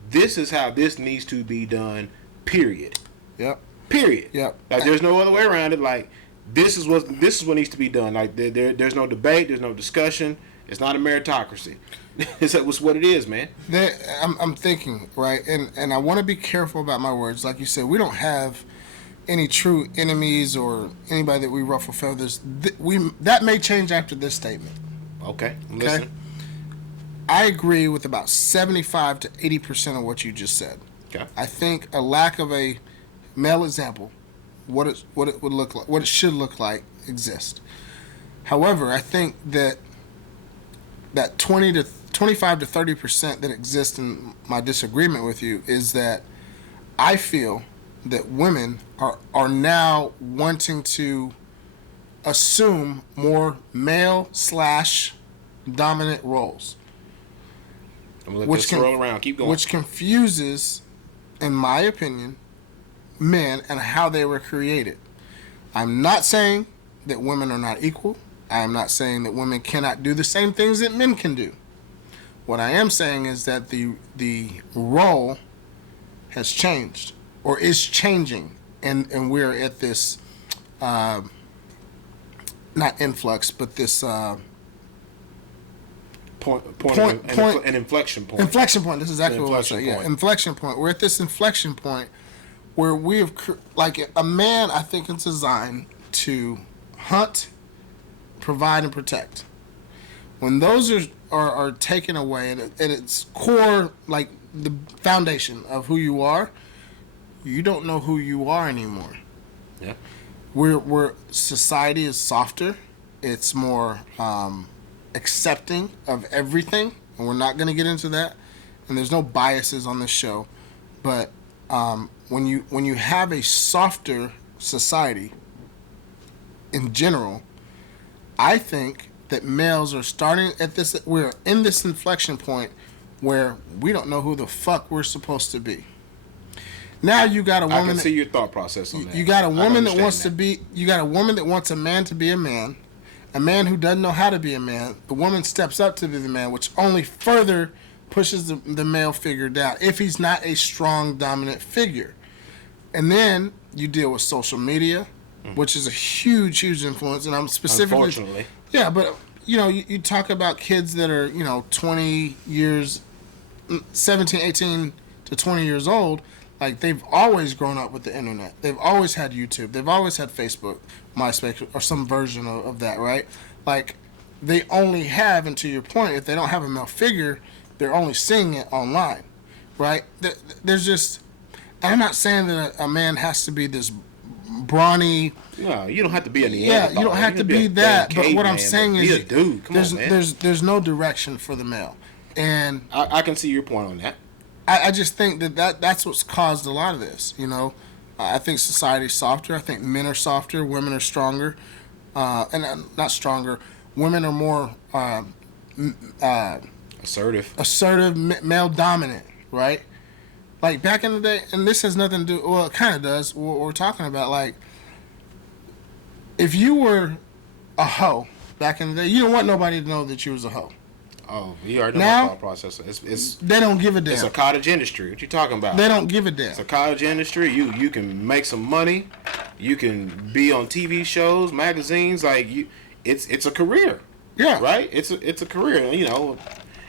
this is how this needs to be done, period. Yep. Period. Yep. Like there's no other way around it. Like this is what needs to be done. Like there's no debate, there's no discussion. It's not a meritocracy. It's what it is, man. I'm thinking, right, and I want to be careful about my words. Like you said, we don't have any true enemies or anybody that we ruffle feathers. That may change after this statement. Okay, I'm listening. I agree with about 75 to 80% of what you just said. Okay. I think a lack of a male example, what it would look like, what it should look like, exists. However, I think that 25 to 30% that exists in my disagreement with you is that I feel that women are now wanting to assume more male / dominant roles. I'm gonna let this roll around. Keep going. Which confuses, in my opinion, men and how they were created. I'm not saying that women are not equal. I am not saying that women cannot do the same things that men can do. What I am saying is that the role has changed or is changing, and we're at this not influx, but this an inflection point. Inflection point. This is exactly what I say. Yeah, inflection point. We're at this inflection point where we have, like, a man, I think it's designed to hunt, provide, and protect. When those are taken away at its core, like the foundation of who you are, you don't know who you are anymore. Yeah. We're society is softer. It's more accepting of everything, and we're not going to get into that. And there's no biases on this show, but when you have a softer society in general, I think that males are starting at this. We're in this inflection point where we don't know who the fuck we're supposed to be. Now you got a woman. I can see your thought process on that. You got a woman that wants to be. You got a woman that wants a man to be a man who doesn't know how to be a man. The woman steps up to be the man, which only further pushes the male figure down if he's not a strong, dominant figure. And then you deal with social media, which is a huge influence. And I'm specifically, unfortunately, yeah, but you talk about kids that are 20 years, 17, 18 to 20 years old. Like, they've always grown up with the internet. They've always had YouTube. They've always had Facebook, MySpace, or some version of that, right? Like, they only have, and to your point, if they don't have a male figure, they're only seeing it online, right? There's just, I'm not saying that a man has to be this brawny. No, you don't have to be a Neanderthal. Yeah, you don't have to be that. But what I'm saying is, be a dude. Come on, man. There's no direction for the male, and I can see your point on that. I just think that's what's caused a lot of this. I think society's softer. I think men are softer. Women are stronger, and not stronger. Women are more assertive, male dominant, right? Like, back in the day, and this has nothing to do. Well, it kind of does. What we're talking about, like, if you were a hoe back in the day, you didn't want nobody to know that you was a hoe. Oh, you already know my thought process. It's they don't give a damn. It's a cottage industry. What you talking about? They don't give a damn. It's a cottage industry. You can make some money. You can be on TV shows, magazines. Like, it's a career. Yeah. Right. It's a career.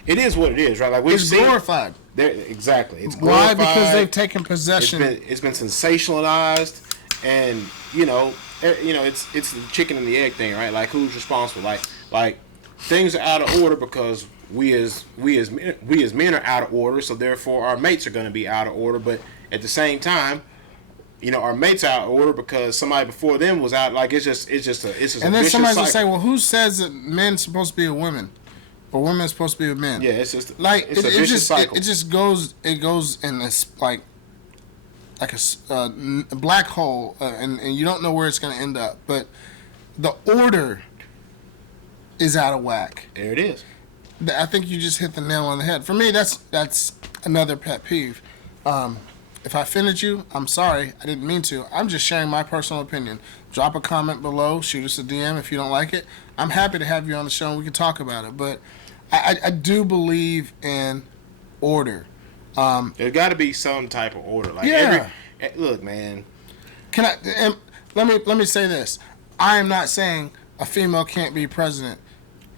It is what it is. Right. Like, it's glorified. Exactly. It's glorified. Why? Because they've taken possession. It's been sensationalized, and it's the chicken and the egg thing, right? Like, who's responsible? Like. Things are out of order because we as men are out of order, so therefore our mates are going to be out of order. But at the same time, our mates are out of order because somebody before them was out. Like, it's just a and then somebody's cycle. Gonna say, well, who says that men's supposed to be a woman or women's supposed to be a man? Yeah, it's just like it's a vicious cycle. It just goes in this like a black hole, and you don't know where it's going to end up. But the order is out of whack. There it is. I think you just hit the nail on the head. For me, that's another pet peeve. If I offended you, I'm sorry. I didn't mean to. I'm just sharing my personal opinion. Drop a comment below. Shoot us a DM if you don't like it. I'm happy to have you on the show and we can talk about it. But I do believe in order. There's got to be some type of order. Like, look, man. Let me say this. I am not saying a female can't be president.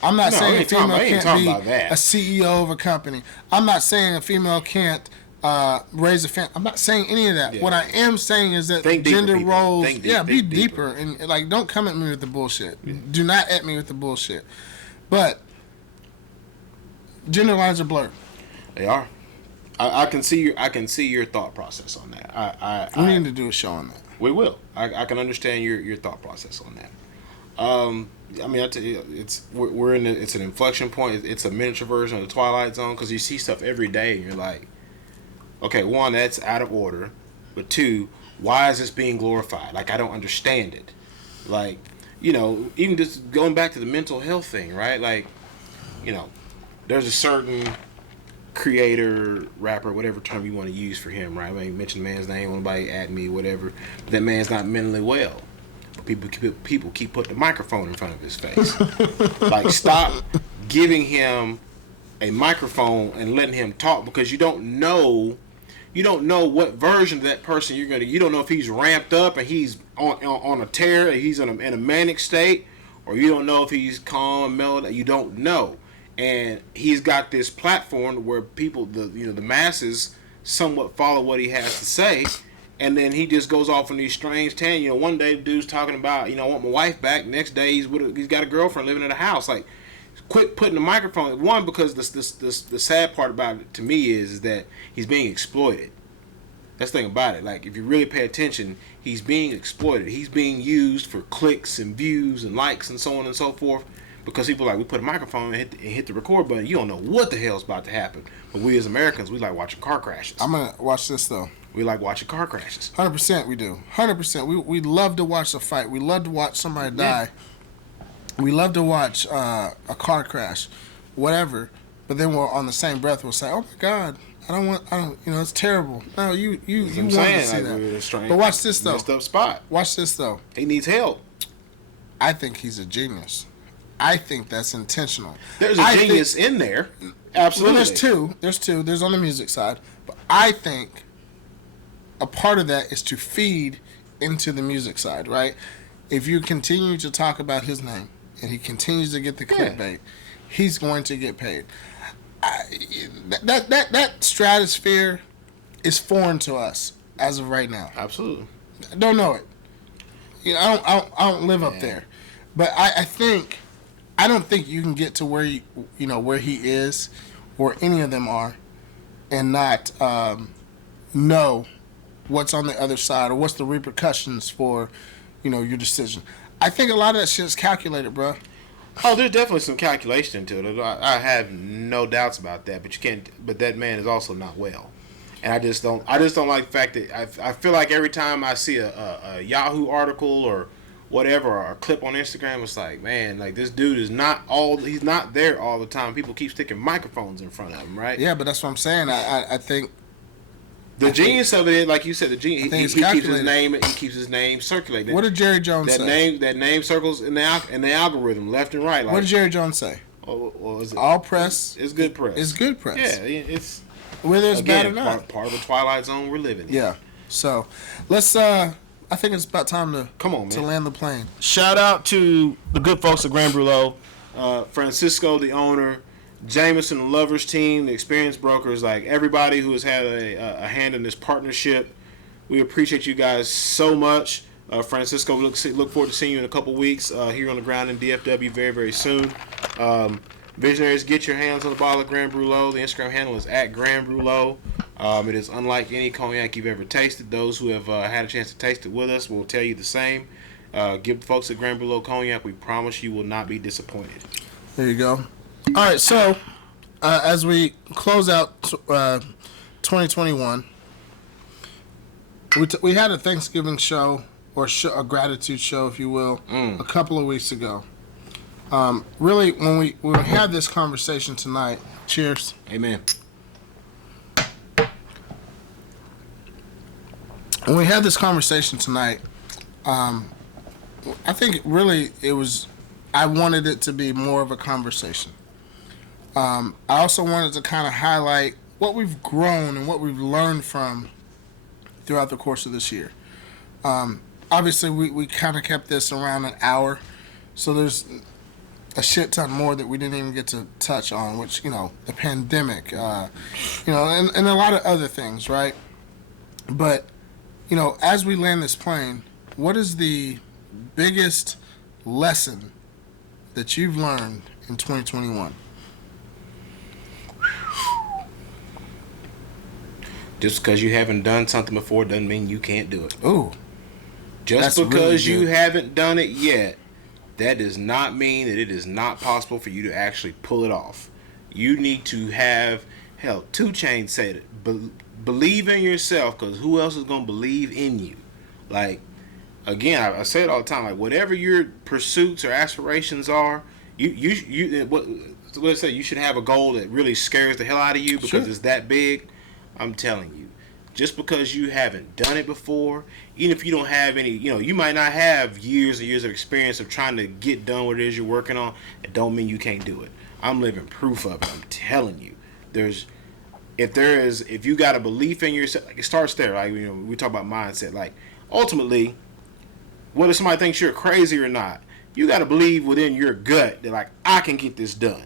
I'm not saying a female I ain't can't talking be about that. a CEO of a company. I'm not saying a female can't raise a family. I'm not saying any of that. Yeah. What I am saying is that Think deeper, gender people. roles, Think deep, be think deeper. deeper. And like, don't come at me with the bullshit. Do not at me with the bullshit. But gender lines are blurred. They are. I can see your thought process on that. We need to do a show on that. We will. I can understand your thought process on that. I mean, I tell you, we're in it's an inflection point. It's a miniature version of the Twilight Zone because you see stuff every day and you're like, okay, one, that's out of order, but two, why is this being glorified? Like, I don't understand it. Like, you know, even just going back to the mental health thing, right? Like, you know, there's a certain creator, rapper, whatever term you want to use for him, right? I ain't mention the man's name, nobody at me, whatever. But that man's not mentally well. People keep putting the microphone in front of his face. Like, stop giving him a microphone and letting him talk because you don't know what version of that person you're gonna. You don't know if he's ramped up and he's on a tear, and he's in a manic state, or you don't know if he's calm and mellow. You don't know. And he's got this platform where people, the masses, somewhat follow what he has to say, and then he just goes off on these strange tangents. You know, one day the dude's talking about, I want my wife back. Next day he's got a girlfriend living in a house. Like, quit putting the microphone. One, because the sad part about it to me is that he's being exploited. That's the thing about it. Like, if you really pay attention, he's being exploited. He's being used for clicks and views and likes and so on and so forth. Because people we put a microphone and hit the record button. You don't know what the hell's about to happen. But we as Americans, we like watching car crashes. I'm gonna watch this though. We like watching car crashes. 100% we do. 100%. We love to watch a fight. We love to watch somebody die. We love to watch a car crash, whatever. But then we're on the same breath we'll say, "Oh my God, I don't. It's terrible." No, you want to see that. But watch this though. Messed up spot. Watch this though. He needs help. I think he's a genius. I think that's intentional. There's a genius in there. Absolutely. Well, there's two. There's on the music side. But I think a part of that is to feed into the music side, right? If you continue to talk about his name and he continues to get the clickbait, he's going to get paid. That stratosphere is foreign to us as of right now. Absolutely. I don't know it. I don't live up there. But I don't think you can get to where where he is, or any of them are, and not know what's on the other side or what's the repercussions for, your decision. I think a lot of that shit is calculated, bro. Oh, there's definitely some calculation into it. I have no doubts about that. But you can't. But that man is also not well, and I just don't like the fact that I feel like every time I see a Yahoo article or whatever, or a clip on Instagram, it's like, man, like, this dude he's not there all the time. People keep sticking microphones in front of him, right? Yeah, but that's what I'm saying. I think the genius of it is, like you said, the genius. He keeps his name. He keeps his name circulating. What did Jerry Jones say? That name circles in the algorithm, left and right. Like, what did Jerry Jones say? Is it? All press. It's good press. It's good press. Yeah, it's whether it's bad or not. Part of the Twilight Zone we're living in. Yeah. So let's. I think it's about time to land the plane. Shout out to the good folks at Grand Brulot, Francisco, the owner, Jameson, the Lovers team, the experienced brokers, like everybody who has had a hand in this partnership. We appreciate you guys so much. Francisco, we look forward to seeing you in a couple weeks here on the ground in DFW very, very soon. Visionaries, get your hands on the bottle of Grand Brulot. The Instagram handle is at Grand Brulot. It is unlike any cognac you've ever tasted. Those who have had a chance to taste it with us will tell you the same. Give folks at Grand Brulot cognac. We promise you will not be disappointed. There you go. All right, so as we close out 2021, we had a Thanksgiving show, or a gratitude show, if you will, a couple of weeks ago. Really, when we had this conversation tonight, cheers. Amen. When we had this conversation tonight, I think really I wanted it to be more of a conversation. I also wanted to kind of highlight what we've grown and what we've learned from throughout the course of this year. Obviously, we kind of kept this around an hour, so there's a shit ton more that we didn't even get to touch on, which, the pandemic, and a lot of other things, right? But, as we land this plane, what is the biggest lesson that you've learned in 2021? Just because you haven't done something before doesn't mean you can't do it. Ooh. Just because you haven't done it yet, that does not mean that it is not possible for you to actually pull it off. You need to have, hell, 2 Chainz said it, believe in yourself, because who else is going to believe in you? Like, again, I say it all the time, like, whatever your pursuits or aspirations are, let's say you should have a goal that really scares the hell out of you because it's that big. I'm telling you, just because you haven't done it before, even if you don't have any, you might not have years and years of experience of trying to get done what it is you're working on, it don't mean you can't do it. I'm living proof of it. I'm telling you. If you got a belief in yourself, like, it starts there. Like, we talk about mindset. Like, ultimately, whether somebody thinks you're crazy or not, you got to believe within your gut that, like, I can get this done.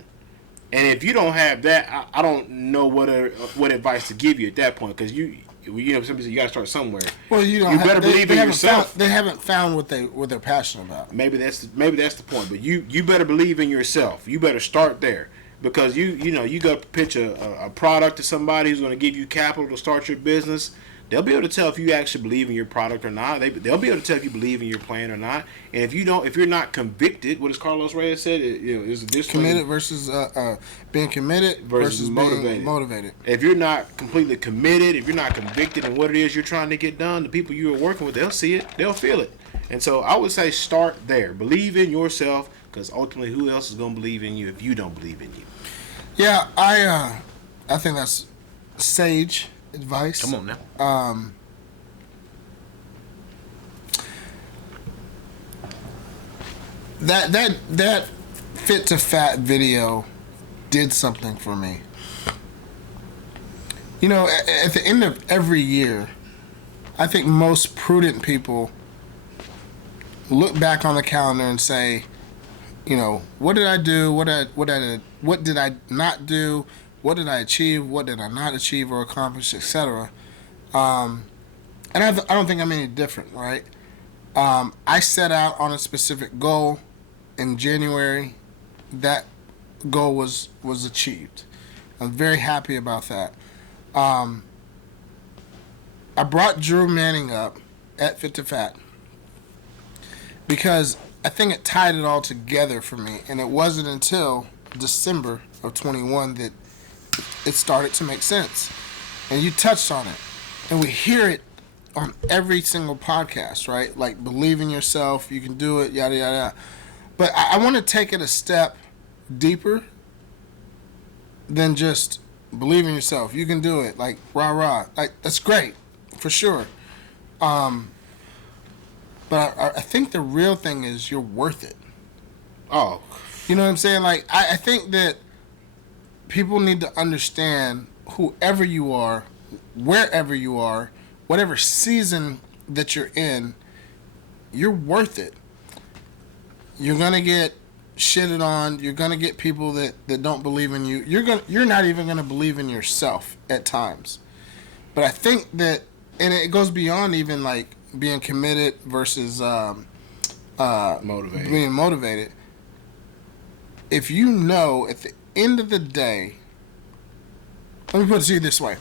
And if you don't have that, I don't know what advice to give you at that point, because you got to start somewhere. Well, you better believe in yourself. They haven't found what they're passionate about. Maybe that's the point. But you better believe in yourself. You better start there, because you go pitch a product to somebody who's going to give you capital to start your business. They'll be able to tell if you actually believe in your product or not. They'll be able to tell if you believe in your plan or not. And if you're not convicted, what does Carlos Reyes said? Is a difference. Committed versus being committed versus being motivated. If you're not completely committed, if you're not convicted in what it is you're trying to get done, the people you are working with, they'll see it, they'll feel it. And so I would say start there. Believe in yourself, because ultimately, who else is going to believe in you if you don't believe in you? Yeah, I think that's sage advice. Come on now. That Fit to Fat video did something for me. At the end of every year, I think most prudent people look back on the calendar and say, what did I do? What did I not do? What did I achieve? What did I not achieve or accomplish, etc. And I don't think I'm any different, right? I set out on a specific goal in January. That goal was achieved. I'm very happy about that. I brought Drew Manning up at Fit to Fat because I think it tied it all together for me, and it wasn't until December of 21 that it started to make sense. And you touched on it. And we hear it on every single podcast, right? Like, believe in yourself, you can do it, yada, yada, yada. But I want to take it a step deeper than just believe in yourself. You can do it. Like, rah, rah. Like, that's great, for sure. But I think the real thing is you're worth it. Oh. You know what I'm saying? Like, I think that people need to understand whoever you are, wherever you are, whatever season that you're in, you're worth it. You're going to get shitted on. You're going to get people that don't believe in you. You're not even going to believe in yourself at times. But I think that, and it goes beyond even like being committed versus being motivated. If you know at the end of the day, let me put it to you this way.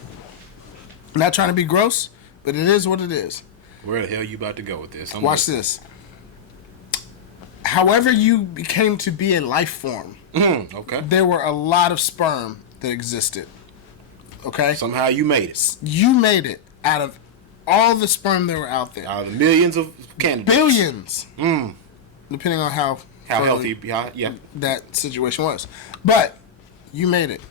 I'm not trying to be gross, but it is what it is. Where the hell are you about to go with this? Watch this. However you became to be a life form, okay, there were a lot of sperm that existed. Okay? Somehow you made it. You made it out of all the sperm that were out there. Out of the millions of candidates. Billions. Depending on how healthy that situation was. But you made it.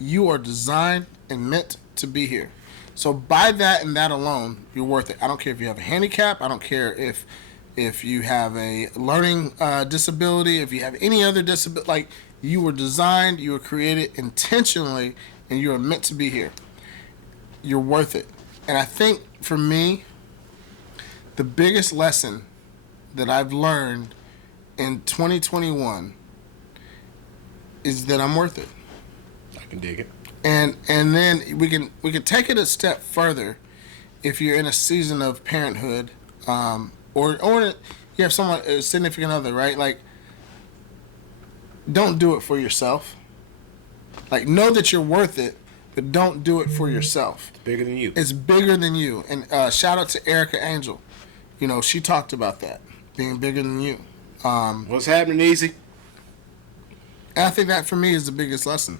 You are designed and meant to be here. So by that and that alone, you're worth it. I don't care if you have a handicap. I don't care if you have a learning disability, if you have any other disability. Like, you were designed, you were created intentionally, and you are meant to be here. You're worth it. And I think for me, the biggest lesson that I've learned in 2021 is that I'm worth it. I can dig it. And then we can take it a step further if you're in a season of parenthood, or you have someone, a significant other, right? Like, don't do it for yourself. Like, know that you're worth it, but don't do it for yourself. It's bigger than you. It's bigger than you. And shout out to Erica Angel. You know, she talked about that, being bigger than you. What's happening, Easy? And I think that for me is the biggest lesson.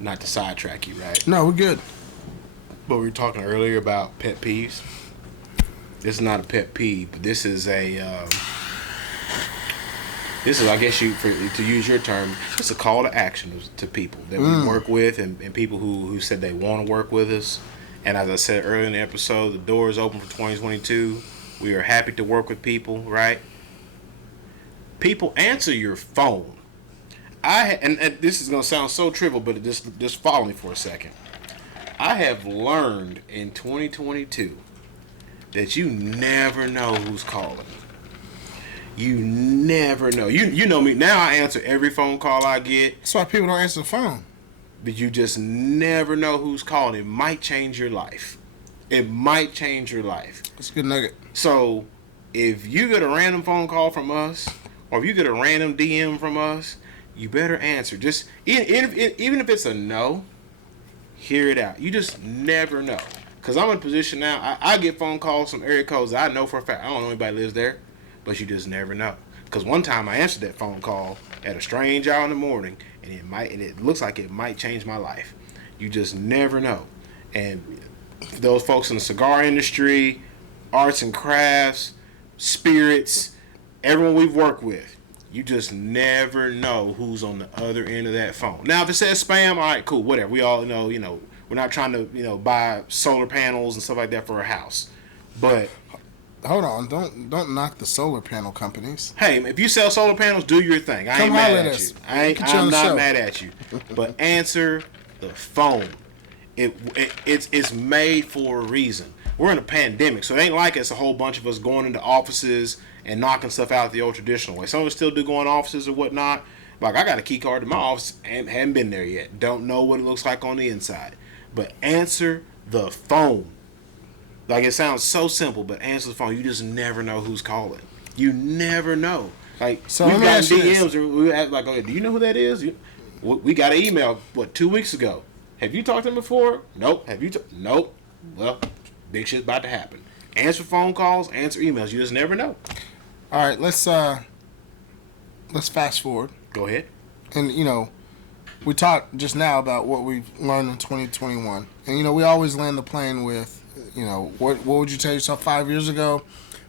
Not to sidetrack you, right? No, we're good. But we were talking earlier about pet peeves. This is not a pet peeve, but this is a. This is, I guess, to use your term, it's a call to action to people that we work with and people who said they want to work with us. And as I said earlier in the episode, the door is open for 2022. We are happy to work with people, right? People, answer your phone. And this is going to sound so trivial, but just follow me for a second. I have learned in 2022 that you never know who's calling. You never know. You know me. Now I answer every phone call I get. That's why people don't answer the phone. But you just never know who's calling. It might change your life. It might change your life. That's a good nugget. So if you get a random phone call from us, or if you get a random DM from us, you better answer. Just even if it's a no, hear it out. You just never know. Because I'm in a position now, I get phone calls from area codes that I know for a fact. I don't know anybody lives there, but you just never know. Because one time I answered that phone call at a strange hour in the morning, and it looks like it might change my life. You just never know. And those folks in the cigar industry, arts and crafts, spirits, everyone we've worked with, you just never know who's on the other end of that phone. Now, if it says spam, all right, cool, whatever. We all know, we're not trying to, buy solar panels and stuff like that for a house. But hold on, don't knock the solar panel companies. Hey, if you sell solar panels, do your thing. I ain't mad at you. I'm not mad at you. But answer the phone. It's made for a reason. We're in a pandemic, so it ain't like it's a whole bunch of us going into offices and knocking stuff out the old traditional way. Some of us still do go in offices or whatnot. Like, I got a key card to my office and haven't been there yet. Don't know what it looks like on the inside. But answer the phone. Like, it sounds so simple, but answer the phone. You just never know who's calling. You never know. Like, so we've got DMs and we ask, like, okay, do you know who that is? We got an email, 2 weeks ago. Have you talked to them before? Nope. Have you? Nope. Well, big shit's about to happen. Answer phone calls, answer emails. You just never know. All right, let's fast forward. Go ahead. And we talked just now about what we've learned in 2021, and we always land the plane with, what would you tell yourself 5 years ago?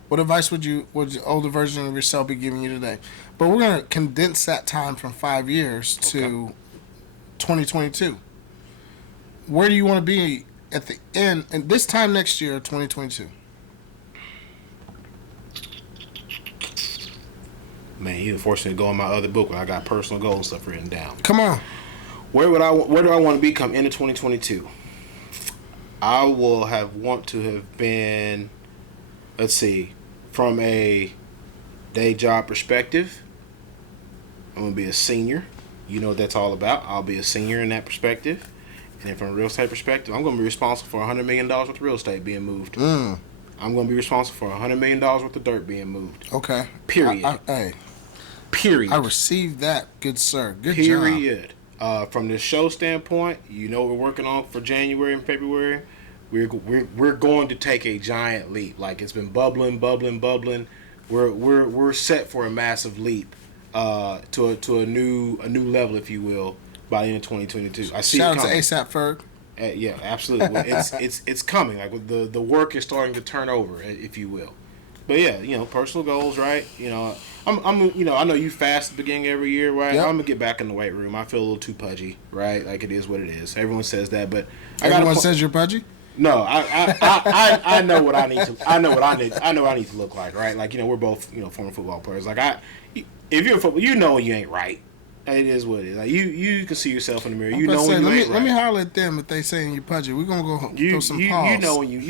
What advice would the older version of yourself be giving you today? But we're gonna condense that time from 5 years to 2022. Where do you want to be at the end, and this time next year, 2022? Man, you forced me to go in my other book where I got personal goals and stuff written down. Come on. Where do I want to be come into 2022? I will want to have been, let's see, from a day job perspective, I'm going to be a senior. You know what that's all about. I'll be a senior in that perspective. And then from a real estate perspective, I'm going to be responsible for $100 million worth of real estate being moved. I'm going to be responsible for $100 million worth of dirt being moved. Okay. Period. Period. I received that, good sir. Good job. Period. From the show standpoint, what we're working on for January and February. We're going to take a giant leap. Like, it's been bubbling. We're set for a massive leap to a new level, if you will, by the end of 2022. I see. Shout out to ASAP Ferg. Yeah, absolutely. It's coming. Like, the work is starting to turn over, if you will. But yeah, personal goals, right? I know you fast at the beginning of every year, right? Yep. I'm gonna get back in the weight room. I feel a little too pudgy, right? Like, it is what it is. Everyone says that, but everyone says you're pudgy. No, I know what I need to. I know what I need to look like, right? Like, we're both former football players. Like, if you're a football, you ain't right. It is what it is. Like, you can see yourself in the mirror. You know when you ain't right. Let me holler at them if they saying you pudgy. We're gonna go throw some pause. You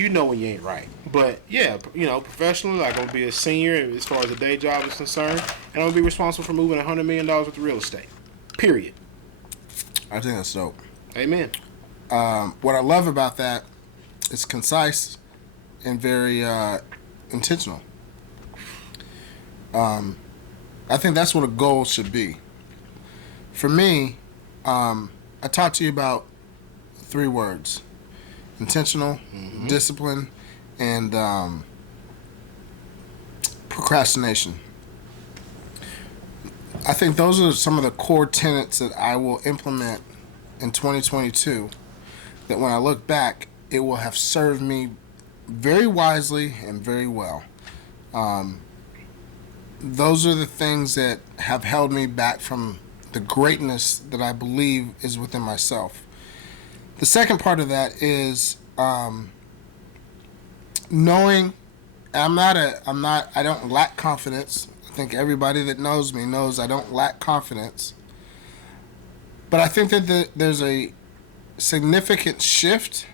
know when you ain't right. But yeah, professionally, like, I'm gonna be a senior as far as the day job is concerned. and I'm gonna be responsible for moving $100 million worth of real estate. Period. I think that's dope. Amen. What I love about that, it's concise and very intentional. I think that's what a goal should be. For me, I talked to you about 3 words: intentional, discipline, and procrastination. I think those are some of the core tenets that I will implement in 2022, that when I look back, it will have served me very wisely and very well. Those are the things that have held me back from the greatness that I believe is within myself. The second part of that is knowing I don't lack confidence. I think everybody that knows me knows I don't lack confidence. But I think that there's a significant shift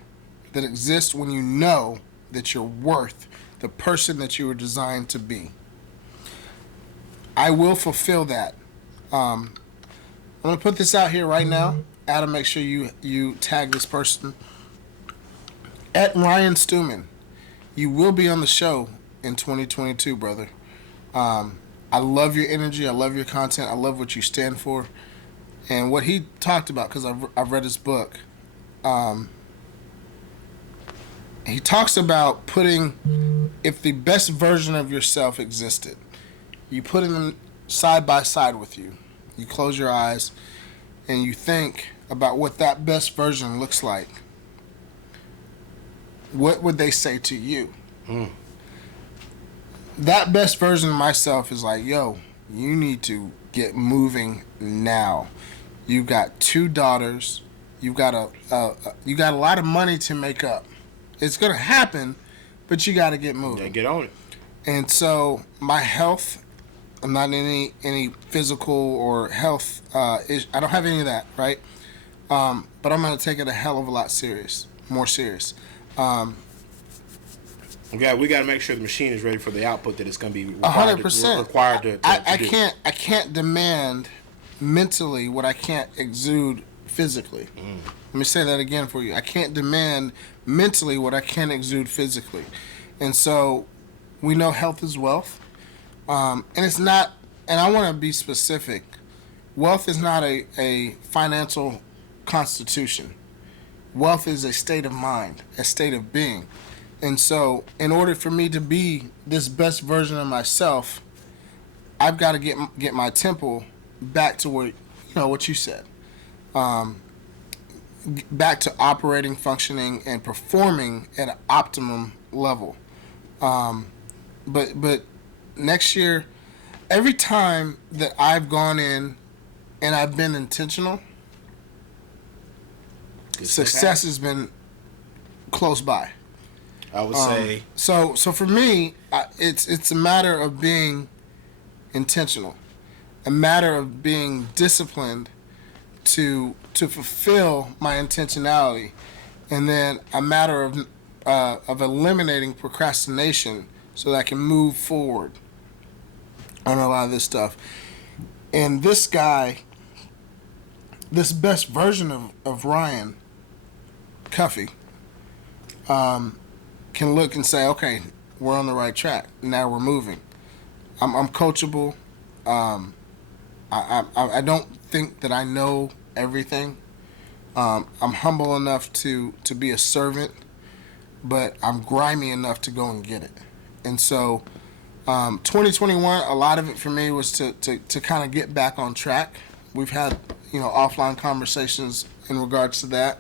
that exists when you know that you're worth the person that you were designed to be. I will fulfill that. I'm going to put this out here right now. Adam, make sure you tag this person. At Ryan Stewman, you will be on the show in 2022, brother. I love your energy. I love your content. I love what you stand for. And what he talked about, because I've read his book, he talks about if the best version of yourself existed, you put them side by side with you. You close your eyes and you think about what that best version looks like. What would they say to you? That best version of myself is like, yo, you need to get moving now. You've got 2 daughters. You got a lot of money to make up. It's gonna happen, but you got to get moving. Yeah, get on it. And so my health, I'm not in any physical or health I don't have any of that, right? But I'm gonna take it a hell of a lot more serious. We got to make sure the machine is ready for the output that it's going to be 100%. to I do. I can't demand mentally what I can't exude physically. Let me say that again for you. I can't demand mentally what I can't exude physically. And so we know health is wealth. And it's not, and I want to be specific, wealth is not a financial constitution. Wealth is a state of mind, a state of being. And so in order for me to be this best version of myself, I've got to get my temple back to where, what you said. Back to operating, functioning, and performing at an optimum level. But next year, every time that I've gone in and I've been intentional, success has been close by. I would say. So for me, it's a matter of being intentional, a matter of being disciplined to fulfill my intentionality, and then a matter of eliminating procrastination so that I can move forward on a lot of this stuff. And this guy, this best version of Ryan Cuffey, can look and say, okay, we're on the right track. Now we're moving. I'm coachable. I don't think that I know everything. I'm humble enough to be a servant, but I'm grimy enough to go and get it. And so 2021, a lot of it for me was to kind of get back on track. We've had offline conversations in regards to that.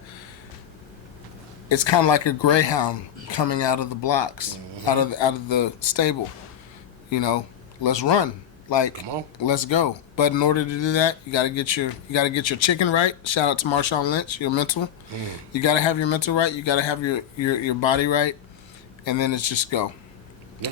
It's kind of like a greyhound coming out of the blocks, out of the stable. Let's run. Come on, let's go. But in order to do that, you gotta get your chicken right. Shout out to Marshawn Lynch, your mental. You gotta have your mental right. You gotta have your body right, and then it's just go. Yeah,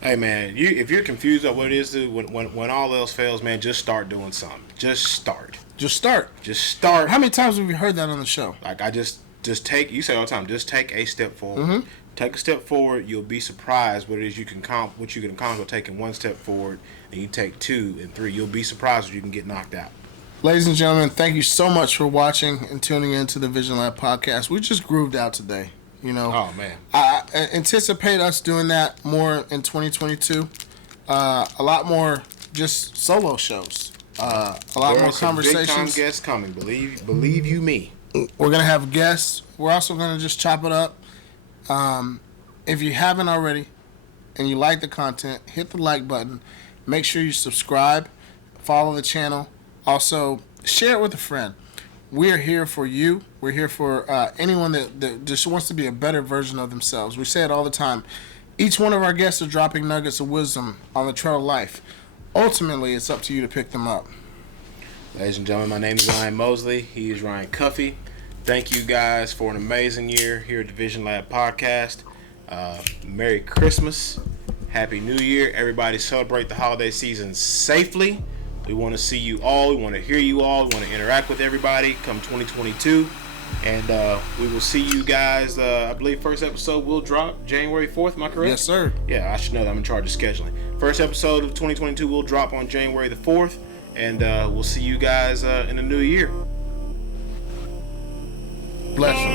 hey man, if you're confused on what it is, when all else fails, man, just start doing something. Just start. Just start. Just start. How many times have you heard that on the show? Like just take. You say all the time. Just take a step forward. Take a step forward. You'll be surprised what it is what you can accomplish taking one step forward, and you take 2 and 3. You'll be surprised what you can get knocked out. Ladies and gentlemen, thank you so much for watching and tuning in to the Vision Lab podcast. We just grooved out today. Oh man, I anticipate us doing that more in 2022. A lot more just solo shows. A lot more conversations. Big time guests coming. Believe you me. We're gonna have guests. We're also gonna just chop it up. If you haven't already, and you like the content, hit the like button. Make sure you subscribe, follow the channel. Also, share it with a friend. We're here for you. We're here for anyone that just wants to be a better version of themselves. We say it all the time. Each one of our guests are dropping nuggets of wisdom on the trail of life. Ultimately, it's up to you to pick them up. Ladies and gentlemen, my name is Ryan Mosley. He is Ryan Cuffey. Thank you guys for an amazing year here at the TheVisionLab podcast. Merry Christmas. Happy New Year. Everybody celebrate the holiday season safely. We want to see you all. We want to hear you all. We want to interact with everybody come 2022. And we will see you guys. I believe first episode will drop January 4th. Am I correct? Yes, sir. Yeah, I should know that. I'm in charge of scheduling. First episode of 2022 will drop on January the 4th. And we'll see you guys in the new year. Bless you.